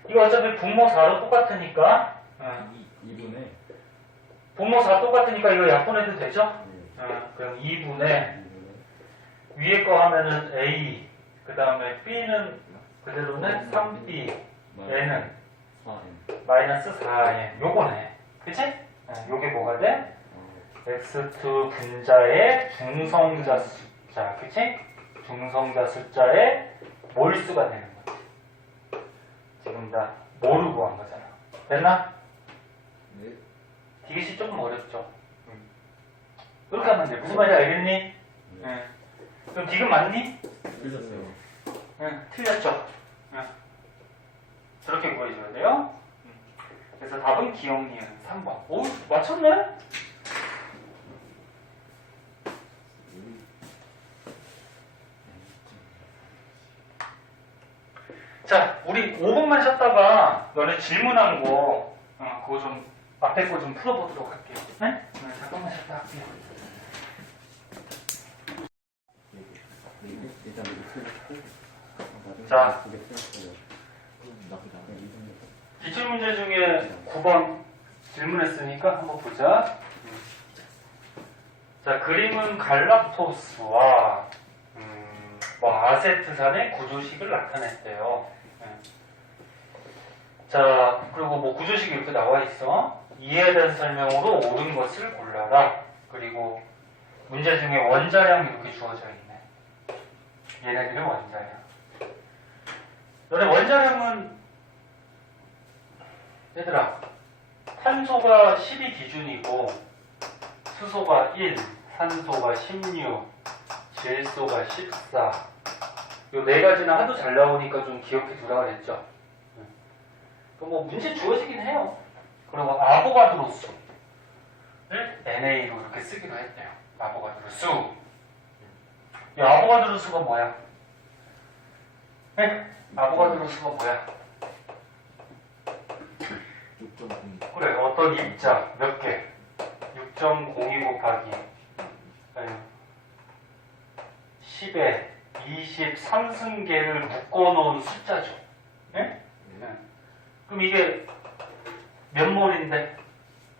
이거 어차피 분모 4로 똑같으니까 2분의 분모 4 똑같으니까 이거 약분해도 되죠? 그럼 2분의 위에 거 하면은 A 그 다음에 B는 그대로는 3B N은 4N 마이너스 4N 요거네. 그치? 요게 뭐가 돼? X2 분자의 중성자 숫자. 그치? 중성자 숫자의 몰수가 되는 거지. 지금 다 뭐를 구한 거잖아. 됐나? 네. 디귿이 조금 어렵죠? 이렇게 하면 돼. 무슨 말인지 알겠니? 네. 그럼 디귿 맞니? 틀렸어요. 네, 틀렸죠? 네. 저렇게 구해줘야 돼요. 그래서 답은 기억 니은 3번. 오, 맞췄네? 자, 우리 5분만 쉬었다가 너네 질문한 거, 그거 좀, 앞에 거 좀 풀어보도록 할게요. 네? 네, 잠깐만 쉬었다 할게요. 일단 이거 틀렸고. 자. 두개 틀렸어요. 나쁘지 않아. 기출문제 중에 9번 질문했으니까 한번 보자. 자, 그림은 갈락토스와 아세트산의 구조식을 나타냈대요. 자, 그리고 뭐 구조식이 이렇게 나와 있어. 이에 대한 설명으로 옳은 것을 골라라. 그리고 문제 중에 원자량이 이렇게 주어져 있네. 얘네들의 원자량. 너네 원자량은 얘들아, 탄소가 12 기준이고 수소가 1, 산소가 16, 질소가 14. 요 네 가지는 하도 잘 나오니까 좀 기억해 두라 그랬죠. 뭐 문제 주어지긴 해요. 그리고 아보가드로 수를 NA로 이렇게 쓰기로 했대요. 아보가드로 수. 이 아보가드로 수가 뭐야? 네? 아보가드로 수가 뭐야? 6.0. 그래, 어떤 입자 몇 개? 6.02 곱하기 10에 23승계를 묶어놓은 숫자죠. 네? 그럼 이게 몇 몰인데?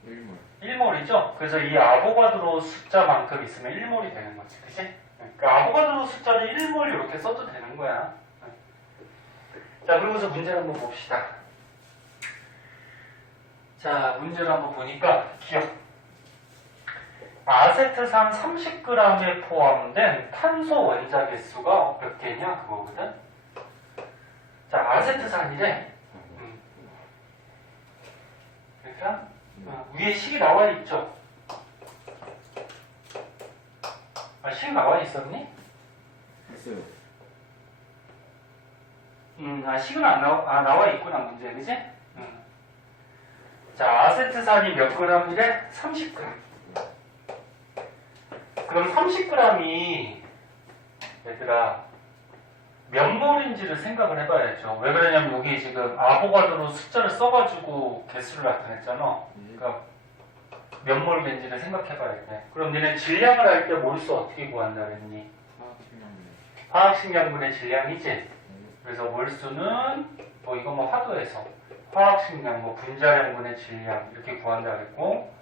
1몰. 1몰이죠? 그래서 이 아보가드로 숫자만큼 있으면 1몰이 되는 거지. 그치? 그러니까 아보가드로 숫자를 1몰 이렇게 써도 되는 거야. 자, 그러면서 문제를 한번 봅시다. 자, 문제를 한번 보니까 기억. 아세트산 30g에 포함된 탄소 원자 개수가 몇 개냐? 그거거든? 자, 아세트산이래. 그러니까 위에 식이 나와 있죠? 식 나와 있었니? 있어요. 식은 안 나와 있구나, 문제, 그지? 자, 아세트산이 몇 g이래? 30g. 그럼 30g이 얘들아 몇 몰인지를 생각을 해봐야죠. 왜 그러냐면 여기 지금 아보가드로 숫자를 써가지고 개수를 나타냈잖아. 그러니까 몇 몰인지를 생각해봐야 돼. 그럼 너는 질량을 할 때 몰수 어떻게 구한다 그랬니? 화학식량분의 질량이지? 그래서 몰수는 뭐 이거 뭐 화도에서 화학식량, 뭐 분자량분의 질량 이렇게 구한다 그랬고,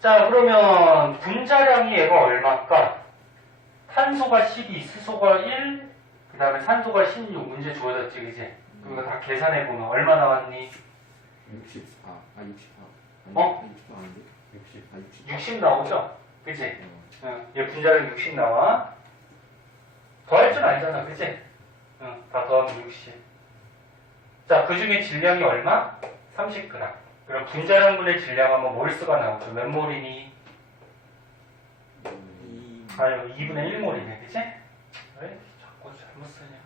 자, 그러면 분자량이 얘가 얼마일까? 탄소가 12, 수소가 1, 그 다음에 산소가 16 문제 주어졌지, 그지? 그거 다 계산해보면 얼마 나왔니? 64. 64. 어? 64 아닌데? 60. 60. 60 나오죠? 그지? 얘 분자량 60 나와. 더할 줄 알잖아, 그지? 다 더하면 60. 자, 그 중에 질량이 얼마? 30g. 그럼 분자량분의 질량하면 몰수가 나오죠. 몇 몰이니? 아유, 2분의 1몰이네, 그치? 왜 자꾸 잘못 쓰냐?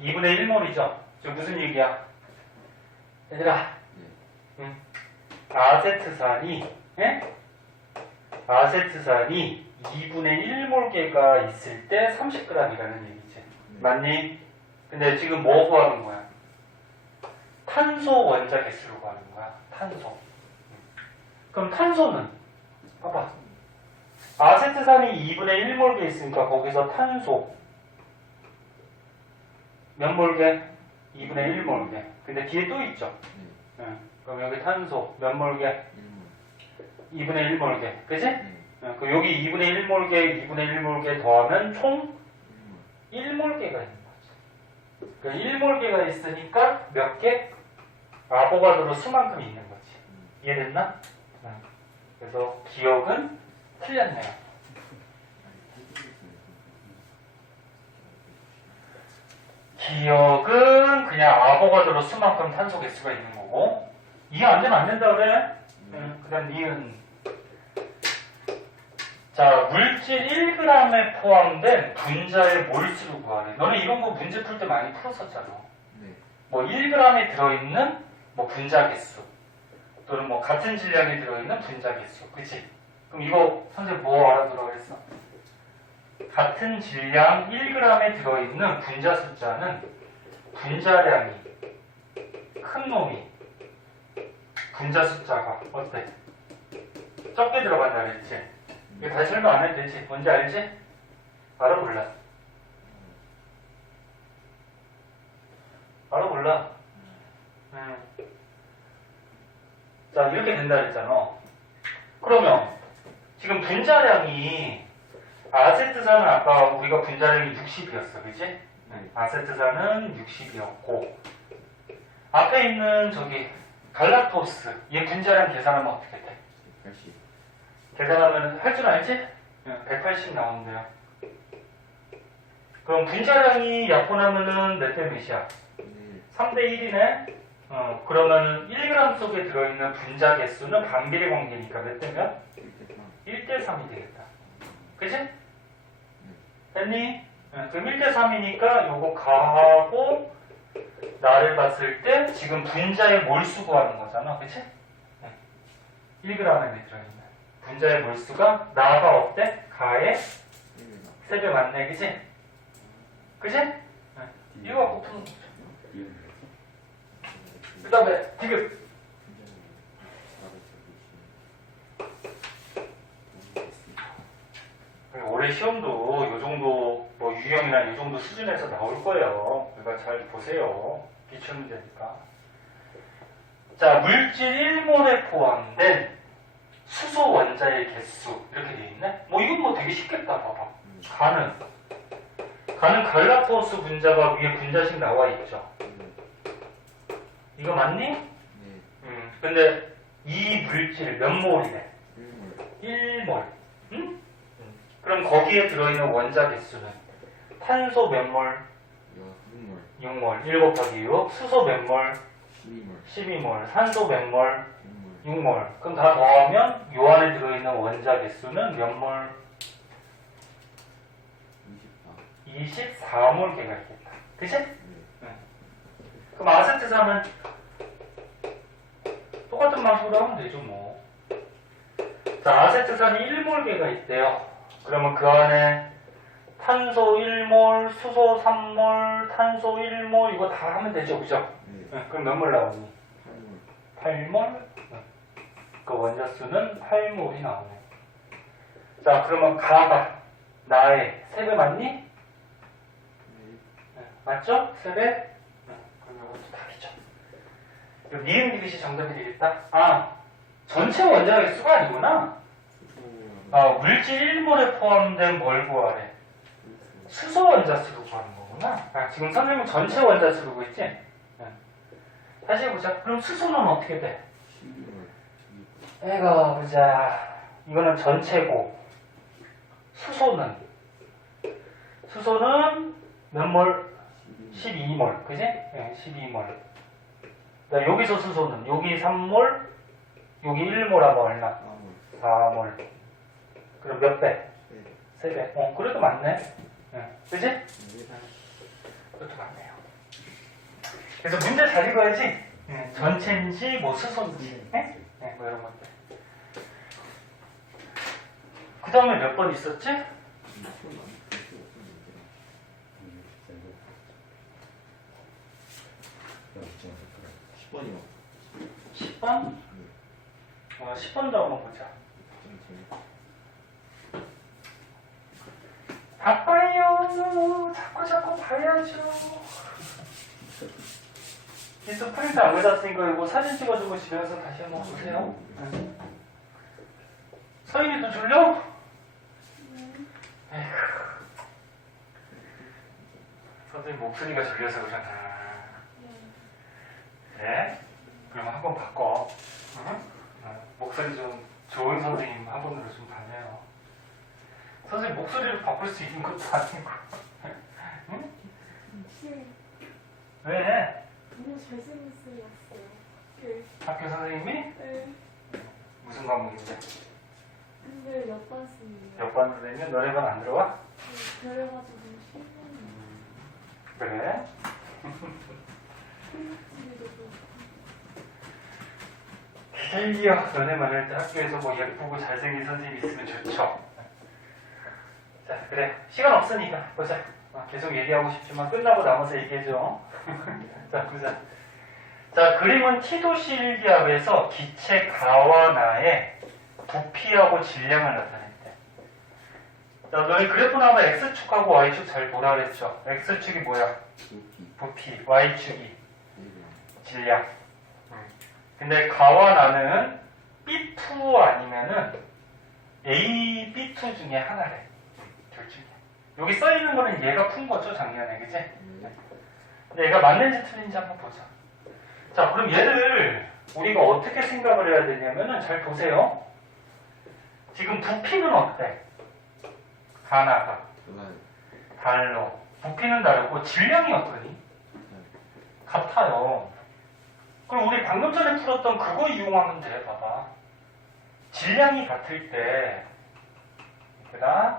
2분의 1몰이죠? 지금 무슨 얘기야? 얘들아, 아세트산이, 예? 아세트산이 2분의 1몰계가 있을 때 30g이라는 얘기지. 맞니? 근데 지금 뭐 구하는 거야? 탄소 원자 개수로 구하는 거야. 탄소. 그럼 탄소는 봐봐. 아세트산이 2분의 1몰계 있으니까 거기서 탄소 몇 몰계? 2분의 1몰계. 근데 뒤에 또 있죠. 그럼 여기 탄소 몇 몰계? 2분의 1몰계. 그치? 그 여기 2분의 1몰계, 2분의 1몰계 더하면 총 1몰계가 있는 거지. 그 1몰계가 있으니까 몇 개? 아보가드로 수만큼 있는 거지. 이해됐나? 그래서 기억은 틀렸네요. 기억은 그냥 아보가드로 수만큼 탄소 개수가 있는 거고. 이해 안 되면 안 된다 그래. 그 다음 니은. 자, 물질 1g에 포함된 분자의 몰수를 구하래. 너는 이런 거 문제 풀 때 많이 풀었었잖아. 네. 뭐 1g에 들어있는 뭐 분자 개수 또는 뭐 같은 질량이 들어있는 분자 개수. 그치? 그럼 이거 선생님 뭐 알아들어 그랬어? 같은 질량 1g에 들어있는 분자 숫자는 분자량이 큰 놈이 분자 숫자가 어때? 적게 들어간다 그랬지? 이거 다시 설명 안 해도 되지? 뭔지 알지? 알아 몰라? 알아 몰라? 자, 이렇게 된다 그랬잖아. 그러면 지금 분자량이 아세트산은 아까 우리가 분자량이 60이었어, 그지? 아세트산은 60이었고 앞에 있는 저기 갈락토스 얘 분자량 계산하면 어떻게 돼? 80. 계산하면 할 줄 알지? 180 나온대요. 그럼 분자량이 약분하면은 몇 대 몇이야? 3대 1이네? 그러면 1g 속에 들어있는 분자 개수는 반비례 관계니까 몇 대 몇? 1대 3이 되겠다. 그치? 됐니? 그럼 1대 3이니까 요거 가하고 나를 봤을 때 지금 분자의 몰수 구하는 거잖아. 그치? 1g에 들어있는 분자의 몰수가 나가 어때? 가의 3배 맞네. 그치? 그치? 이거 갖고 푸는 거죠. 그 다음에 디귿. 올해 시험도 요 정도 뭐 유형이나 요 정도 수준에서 나올 거예요. 그러니까 잘 보세요. 기출 문제니까. 자, 물질 1몰에 포함된 수소 원자의 개수 이렇게 돼 있네. 뭐 이건 뭐 되게 쉽겠다. 봐봐. 가는 갈라포스 분자가 위에 분자식 나와 있죠. 이거 맞니? 근데 이 물질 몇 몰이래? 1몰. 응? 그럼 거기에 들어있는 원자 개수는 탄소 몇 몰? 6몰. 1 곱하기 6. 수소 몇 몰? 12몰. 산소 몇 몰? 6몰. 그럼 다 더하면 요 안에 들어있는 원자 개수는 몇 몰? 24몰 개가 있겠다. 그치? 그럼 아세트산은 똑같은 방식으로 하면 되죠, 뭐. 자, 아세트산이 1몰개가 있대요. 그러면 그 안에 탄소 1몰, 수소 3몰, 탄소 1몰 이거 다 하면 되죠, 그죠? 그럼 몇 몰 나오니? 8몰? 그 원자수는 8몰이 나오네. 자, 그러면 가가 나의 3배 맞니? 맞죠? 3배? 그럼 이것도 답이죠. 그럼 니은 디귿이 정답이 되겠다? 아, 전체 원자 개수가 아니구나. 물질 1몰에 포함된 뭘 구하래? 수소 원자수로 구하는 거구나. 지금 선생님 전체 원자수로 구고 있지? 다시 해보자. 그럼 수소는 어떻게 돼? 이거 보자. 이거는 전체고 수소는 몇 몰? 12몰. 그지? 12몰. 여기서 수소는 여기 3몰, 여기 1몰 하면 얼마? 4몰. 그럼 몇 배? 3배. 그래도 맞네. 그지? 그것도 맞네요. 그래서 문제 잘 읽어야지. 전체인지, 뭐 수소인지, 뭐 이런 것들. 그 다음에 몇 번 있었지? 10번이요. 10번? 10번도 한번 보자. 바빠요. 자꾸 봐야죠. 계속 프린트 안 받았으니까 이거 사진 찍어주고 집에 가서 다시 한번 보세요. 서인이도 졸려? 에휴. 선생님 목소리가 졸려서 그러나. 네? 그럼 학원 바꿔. 목소리 좀 좋은 선생님 학원으로 좀 다녀요. 선생님 목소리를 바꿀 수 있는 것도 아니고. 응? 왜? 너무 잘생겼어요. 그, 학교 선생님이? 네. 무슨 과목인데? 근데 옆반스이에요. 옆반 선생님은 너네 반 안 들어와? 그래가지고 실망이. 그래? 프린트도 드디어 너네만 할 때 학교에서 뭐 예쁘고 잘생긴 선생님이 있으면 좋죠. 자, 그래. 시간 없으니까 보자. 계속 얘기하고 싶지만 끝나고 남아서 얘기해줘. 자, 보자. 자, 그림은 티도실기압에서 기체 가와 나의 부피하고 질량을 나타냈대. 자, 너희 그래프는 아마 X축하고 Y축 잘 보라 그랬죠? X축이 뭐야? 부피. Y축이 질량. 근데 가와 나는 B2 아니면은 A, B2 중에 하나래. 둘 중에. 여기 써있는 거는 얘가 푼 거죠, 작년에. 그치? 근데 얘가 맞는지 틀린지 한번 보자. 자, 그럼 얘를 우리가 어떻게 생각을 해야 되냐면은 잘 보세요. 지금 부피는 어때? 하나가. 달러. 부피는 다르고 질량이 어떠니? 같아요. 그럼 우리 방금 전에 풀었던 그거 이용하면 돼. 봐봐. 질량이 같을 때, 그다음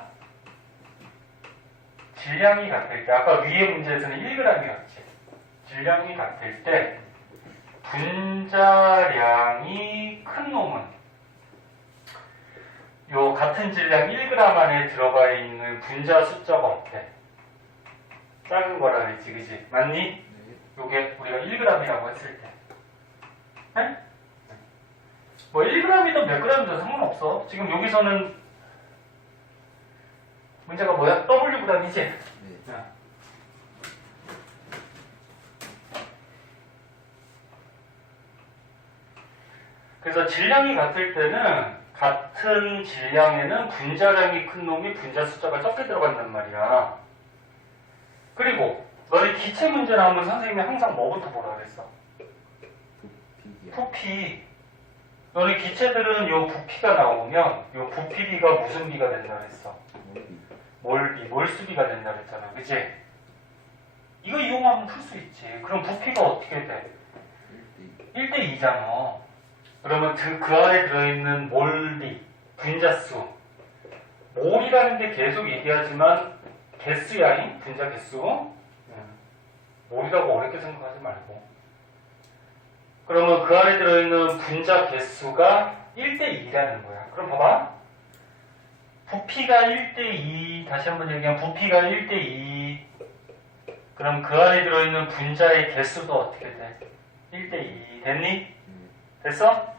질량이 같을 때, 아까 위에 문제에서는 1g이었지. 질량이 같을 때 분자량이 큰 놈은 요 같은 질량 1g 안에 들어가 있는 분자 숫자가 어때? 작은 거라 그랬지, 그지? 맞니? 요게 우리가 1g이라고 했을 때. 네? 뭐 1g이든 몇 g이든 상관없어. 지금 여기서는 문제가 뭐야? Wg이지? 네. 그래서 질량이 같을 때는 같은 질량에는 분자량이 큰 놈이 분자 숫자가 적게 들어간단 말이야. 그리고 너희 기체 문제 나오면 선생님이 항상 뭐부터 보라 그랬어? 부피. 너희 기체들은 요 부피가 나오면 요 부피비가 무슨 비가 된다 그랬어? 몰비, 몰수비가 된다 그랬잖아. 그치? 이거 이용하면 풀 수 있지. 그럼 부피가 어떻게 돼? 1대2잖아. 그러면 그 안에 들어있는 몰비, 분자수. 몰이라는 게 계속 얘기하지만 개수야잉? 분자 개수. 몰이라고 어렵게 생각하지 말고. 그러면 그 안에 들어있는 분자 개수가 1대2라는 거야. 그럼 봐봐. 부피가 1대2. 다시 한번 얘기하면 부피가 1대2. 그럼 그 안에 들어있는 분자의 개수도 어떻게 돼? 1대2. 됐니? 됐어?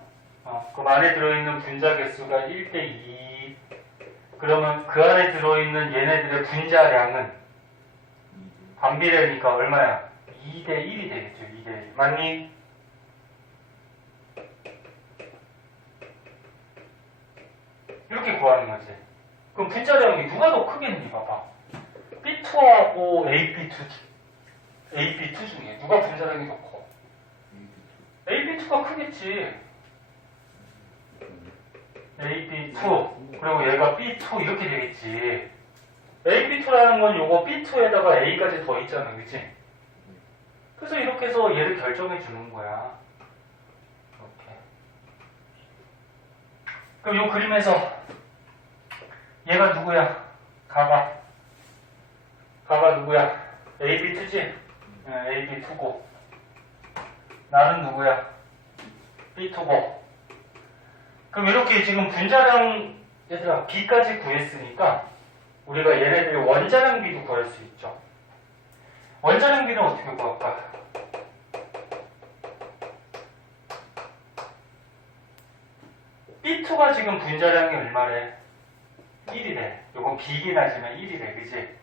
그럼 안에 들어있는 분자 개수가 1대2. 그러면 그 안에 들어있는 얘네들의 분자량은 반비례니까 얼마야? 2대1이 되겠죠. 2대1. 맞니? 이렇게 구하는 거지. 그럼 분자량이 누가 더 크겠니? 봐봐. B2하고 AB2 중에 누가 분자량이 더 커? AB2가 크겠지. AB2 그리고 얘가 B2 이렇게 되겠지. AB2라는 건 요거 B2에다가 A까지 더 있잖아. 그치? 그래서 이렇게 해서 얘를 결정해 주는 거야. 이렇게. 그럼 요 그림에서 얘가 누구야? 가가 누구야? AB2지? AB2고 나는 누구야? B2고. 그럼 이렇게 지금 분자량 얘들아 B까지 구했으니까 우리가 얘네들의 원자량 B도 구할 수 있죠. 원자량 B는 어떻게 구할까? B2가 지금 분자량이 얼마래? 1이래. 요건 비긴 하지만 1이래. 그지?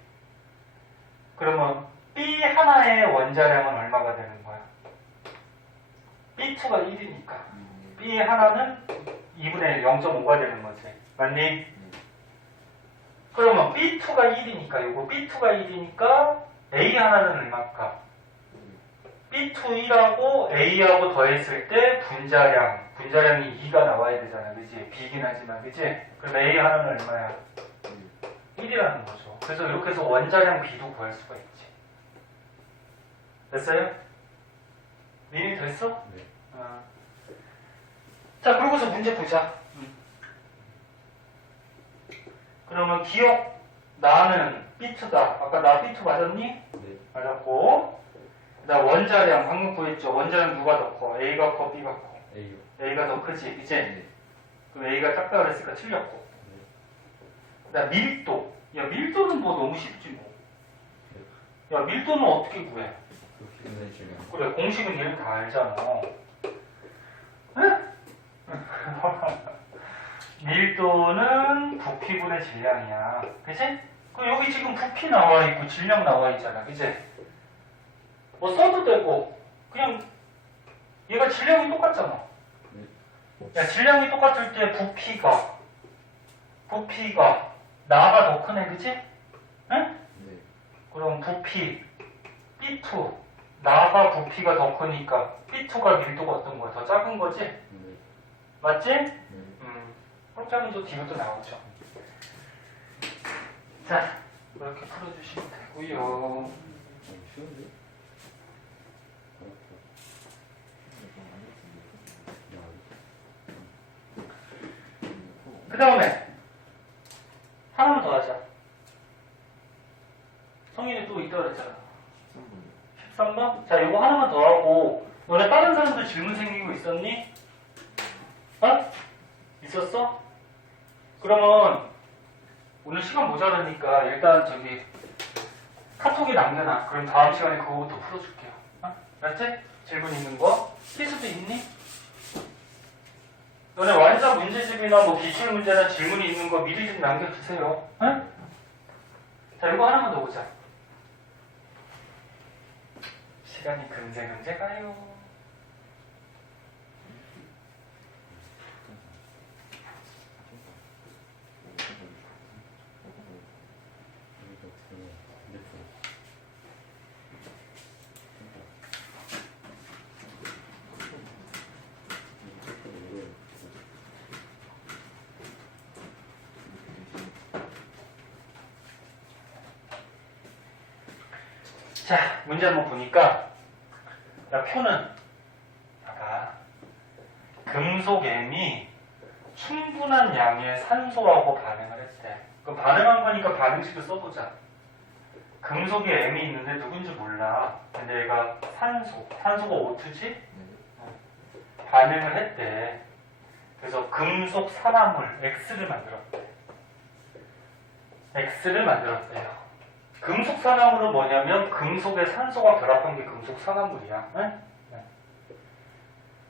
그러면 B 하나의 원자량은 얼마가 되는 거야? B2가 1이니까 B 하나는 2분의 0.5가 되는 거지. 맞니? 그러면 B2가 1이니까 요거 B2가 1이니까 A 하나는 얼마일까? B2 1하고 A하고 더했을 때 분자량이 2가 나와야 되잖아. 그지? 비긴 하지만. 그지? 그럼 A 하나는 얼마야? 1이라는 거죠. 그래서 이렇게 해서 원자량 B도 구할 수가 있지. 됐어요? 미리 됐어? 네. 자, 그러고서 문제 보자. 그러면 기억 나는 B2다. 아까 나 B2 맞았니? 네. 맞았고. 나 원자량 방금 구했죠. 원자량 누가 더 커? A가 커, B가 커? A요. A가 더 크지, 이제? 네. 그럼 A가 작다 그랬으니까 틀렸고. 나 밀도. 야, 밀도는 뭐 너무 쉽지 뭐. 야, 밀도는 어떻게 구해? 부피분의 질량. 그래, 공식은 얘는 다 알잖아. 응? 밀도는 부피분의 질량이야. 그치? 그럼 여기 지금 부피 나와 있고 질량 나와 있잖아. 그치? 뭐 써도 되고, 그냥 얘가 질량이 똑같잖아. 야, 질량이 똑같을 때 부피가 나가 더 크네. 그치? 응? 네. 그럼 부피 B2 나가 부피가 더 크니까 B2가 밀도가 어떤 거야? 더 작은 거지? 네. 맞지? 네. 그렇게 하면 또 뒤로 또 나오죠. 자, 이렇게 풀어주시면 되고요. 쉬운데? 그 다음에 하나만 더 하자. 성인이 또 있다 그랬잖아. 13번? 자, 이거 하나만 더 하고 너네 다른 사람들 질문 생기고 있었니? 어? 있었어? 그러면 오늘 시간 모자라니까 일단 저기 카톡에 남겨놔. 그럼 다음 시간에 그거부터 풀어줄게요. 어? 알았지? 질문 있는 거? 필수도 있니? 너네 완자 문제집이나 뭐 기출 문제나 질문이 있는 거 미리 좀 남겨주세요. 응? 자, 이거 하나만 더 보자. 시간이 금세 가요. 자, 문제 한번 보니까 야, 표는 봐봐. 금속엠이 충분한 양의 산소하고 반응을 했대. 그 반응한 거니까 반응식을 써보자. 금속에 M이 있는데 누군지 몰라. 근데 얘가 산소가 O2지? 반응을 했대. 그래서 금속 산화물 X를 만들었대요. 금속 산화물은 뭐냐면 금속에 산소가 결합한 게 금속 산화물이야. 응?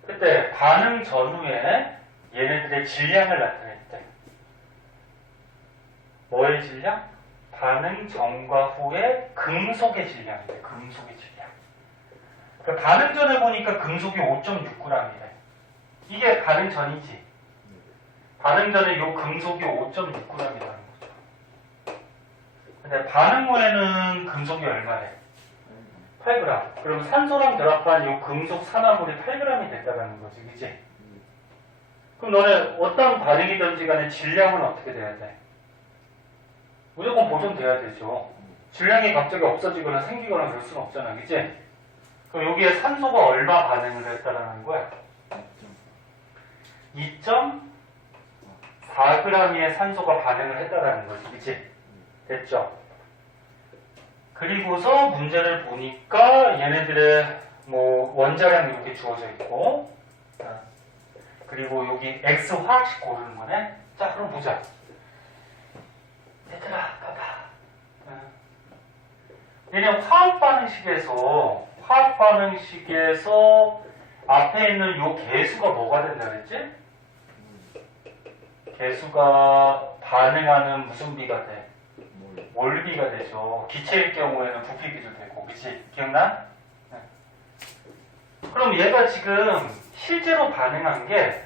그때 반응 전후에 얘네들의 질량을 나타냈대. 뭐의 질량? 반응 전과 후에 금속의 질량이래. 금속의 질량. 그러니까 반응 전에 보니까 금속이 5.6g이래. 이게 반응 전이지. 반응 전에 요 금속이 5.6g이라는 거죠. 근데 반응 후에는 금속이 얼마래? 8g. 그럼 산소랑 결합한 요 금속 산화물이 8g이 됐다는 거지, 그치? 그럼 너네 어떤 반응이든지 간에 질량은 어떻게 돼야 돼? 무조건 보존돼야 되죠. 질량이 갑자기 없어지거나 생기거나 그럴 수는 없잖아, 그치? 그럼 여기에 산소가 얼마 반응을 했다라는 거야? 2.4g의 산소가 반응을 했다라는 거지, 그치? 됐죠? 그리고서 문제를 보니까 얘네들의 뭐 원자량 이렇게 주어져 있고, 그리고 여기 X 화학식 고르는 거네. 자, 그럼 보자. 얘들아, 봐봐. 얘네 화학 반응식에서 앞에 있는 요 개수가 뭐가 된다 그랬지? 개수가 반응하는 무슨 비가 돼? 몰비가 되죠. 기체일 경우에는 부피비도 되고, 그치? 기억나? 네. 그럼 얘가 지금 실제로 반응한 게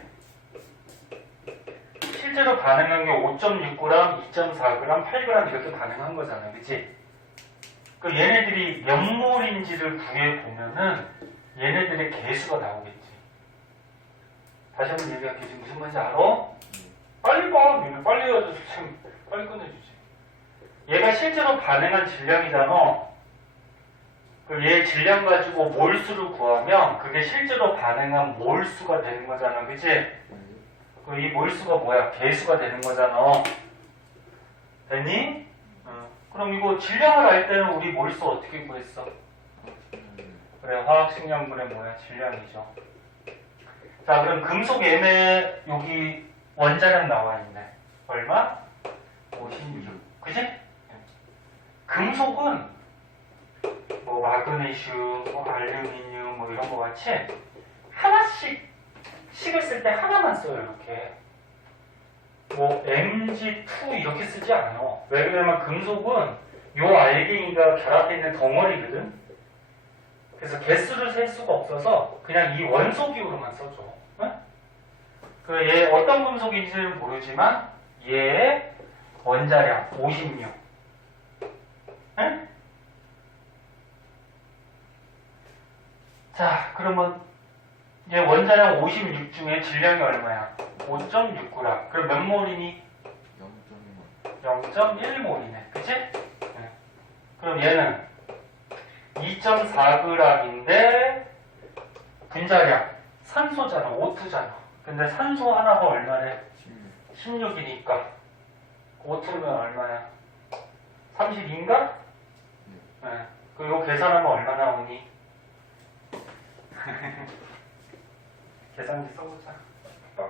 5.6g, 2.4g, 8g 이렇게 반응한 거잖아, 그치? 그 얘네들이 몇 몰인지를 구해보면은 얘네들의 개수가 나오겠지. 다시 한번 얘기할게. 지금 무슨 말인지 알아? 빨리 봐. 얘네 빨리 해야지. 참 빨리 끝내주지. 얘가 실제로 반응한 질량이잖아. 그럼 얘 질량 가지고 몰수를 구하면 그게 실제로 반응한 몰수가 되는 거잖아. 그치? 그럼 이 몰수가 뭐야? 개수가 되는 거잖아. 됐니? 그럼 이거 질량을 알 때는 우리 몰수 어떻게 구했어? 그래, 화학식량분의 뭐야? 질량이죠. 자, 그럼 금속 M에 여기 원자량 나와 있네. 얼마? 56. 그지? 금속은 뭐 마그네슘, 뭐 알루미늄 뭐 이런 거 같이 하나씩 식을 쓸 때 하나만 써요. 이렇게. 뭐 Mg2 이렇게 쓰지 않아. 왜 그러냐면 금속은 요 알갱이가 결합되어 있는 덩어리거든. 그래서 개수를 셀 수가 없어서 그냥 이 원소기호로만 써줘. 응? 그 얘 어떤 금속인지는 모르지만 얘의 원자량 56. 응? 자, 그러면 얘 원자량 56 중에 질량이 얼마야? 5.6g. 그럼 몇 몰이니? 0.1몰이네. 그치? 네. 그럼 얘는 2.4g인데 분자량 산소잖아. O2잖아. 근데 산소 하나가 얼마래? 16이니까 O2면 얼마야? 32인가? 네. 그럼 이거 계산하면 얼마 나오니? 계산기 써보자.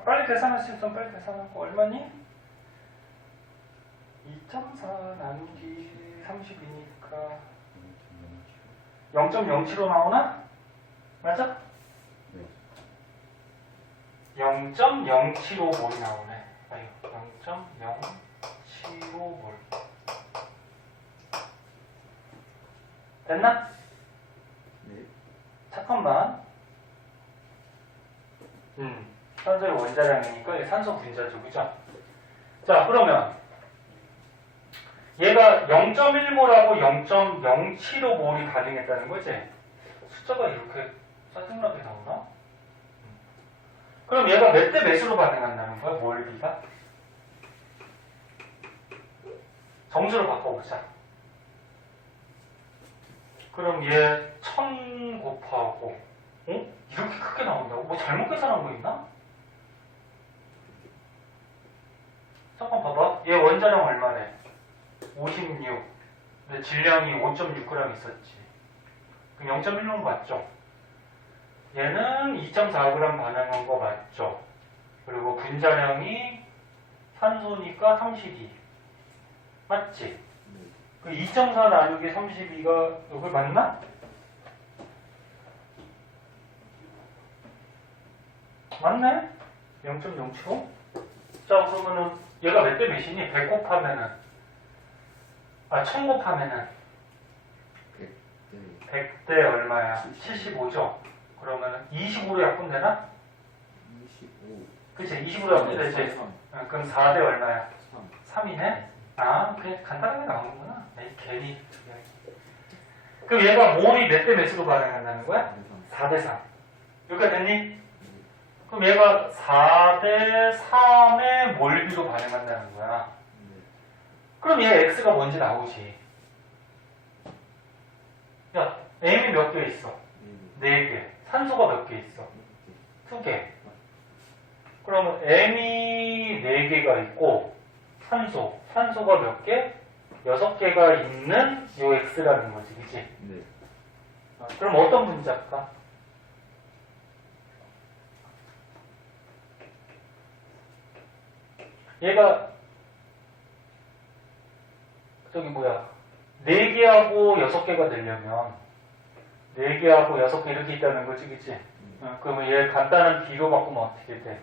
빨리 계산할 수 있으면 빨리 계산하고 얼마니? 2.4 나누기 32니까 0.07로 나오나? 맞아? 0.075몰 나오네. 아유, 0.075몰. 됐나? 네. 잠깐만. 산소의 원자량이니까 이게 산소 분자죠. 그죠? 자, 그러면 얘가 0.1몰하고 0.075몰이 가능했다는 거지? 숫자가 이렇게 짜증나게 나오나? 그럼 얘가 몇 대 몇으로 반응한다는 거야? 몰비가? 정수로 바꿔보자. 그럼 얘 1000 곱하고 이렇게 크게 나온다고? 뭐 잘못 계산한 거 있나? 잠깐 봐봐. 얘 원자량 얼마래? 56. 근데 질량이 5.6g 있었지. 그럼 0.1로 맞죠? 얘는 2.4g 반응한 거 맞죠? 그리고 분자량이 산소니까 32. 맞지? 그 2.4 나누기 32가 여기 맞나? 맞네? 0.075? 자, 그러면은 얘가 몇 대 몇이니? 100 곱하면은 1000 곱하면은 100대 얼마야? 75죠? 그러면은 25로 약분되나? 25. 그치? 25로 약분되지? 그럼 4대 얼마야? 3이네? 아, 그냥 간단하게 나오는구나. 에이, 괜히. 그럼 얘가 몰이 몇 대 몇으로 반응한다는 거야? 4대 3. 여기까지 됐니? 그럼 얘가 4대 3의 몰비로 반응한다는 거야. 그럼 얘 X가 뭔지 나오지. 야, M이 몇 개 있어? 4개. 산소가 몇 개 있어? 2개. 그러면 M이 4개가 있고 산소가 몇 개? 6개가 있는 요 X라는 거지. 그치? 네. 그럼 어떤 분자일까? 얘가 저기 뭐야 4개하고 6개가 되려면 4개하고 6개 이렇게 있다는 거지. 그치? 그러면 얘 간단한 비로 바꾸면 어떻게 돼?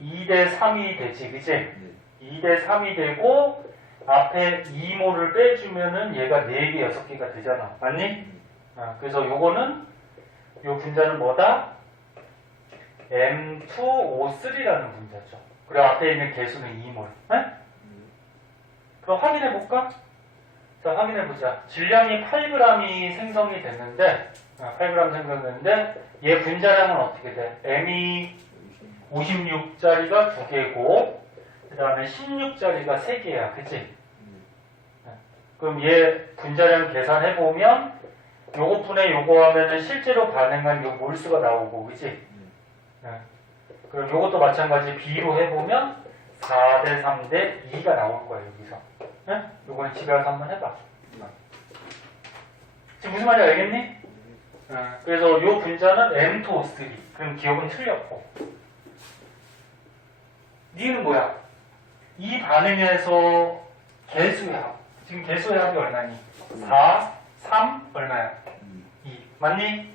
2대 3이 되지. 그치? 네. 2대 3이 되고 앞에 2몰을 빼주면은 얘가 4개 6개가 되잖아. 맞니? 그래서 요거는 요 분자는 뭐다? M2O3라는 분자죠. 그리고 앞에 있는 개수는 2몰. 네? 그럼 확인해볼까? 자, 확인해보자. 질량이 8g이 생성이 됐는데, 8g 생성됐는데, 얘 분자량은 어떻게 돼? M이 56짜리가 2개고, 그 다음에 16짜리가 3개야. 그치? 그럼 얘 분자량 계산해보면 요거분의 요거 하면은 실제로 반응한 요 몰수가 나오고, 그치? 네. 그럼 요것도 마찬가지 B로 해보면 4대 3대 2가 나올 거예요, 여기서. 네? 요거는 집에 가서 한번 해봐. 지금 무슨 말인지 알겠니? 그래서 요 분자는 M-3. 그럼 기억은 틀렸고. 니은 뭐야? 이 반응에서 개수의 합. 지금 개수의 합이 얼마니? 4, 3, 얼마야? 2. 맞니?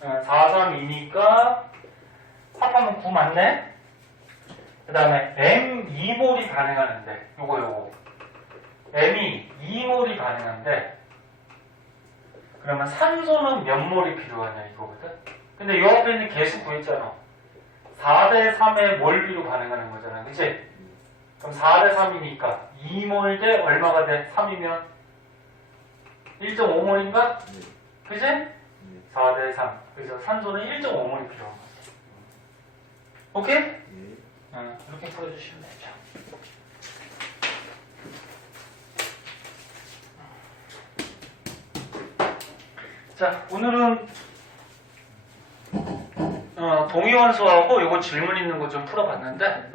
네. 4, 3, 2니까 합하면 9 맞네? 그 다음에 M2몰이 가능하는데 요거 M이 2몰이 가능한데 그러면 산소는 몇 몰이 필요하냐 이거거든? 근데 요 앞에 있는 개수 구했잖아. 4대 3의 몰비로 가능하는 거잖아, 그치? 그럼 4대 3이니까 2몰 대 얼마가 돼? 3이면 1.5몰인가? 네. 그치? 네. 4대 3. 그래서 산소는 1.5몰이 필요한 거지. 오케이? 네. 이렇게 풀어주시면 되죠. 자, 오늘은 동위원소하고 요거 질문 있는 거 좀 풀어봤는데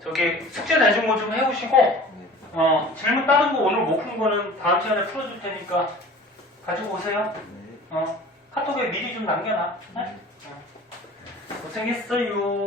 저기 숙제 내준 거 좀 해오시고 네. 질문 다른 거 오늘 못 푼 거는 다음 시간에 풀어줄 테니까 가지고 오세요. 네. 카톡에 미리 좀 남겨놔. 네? 고생했어요.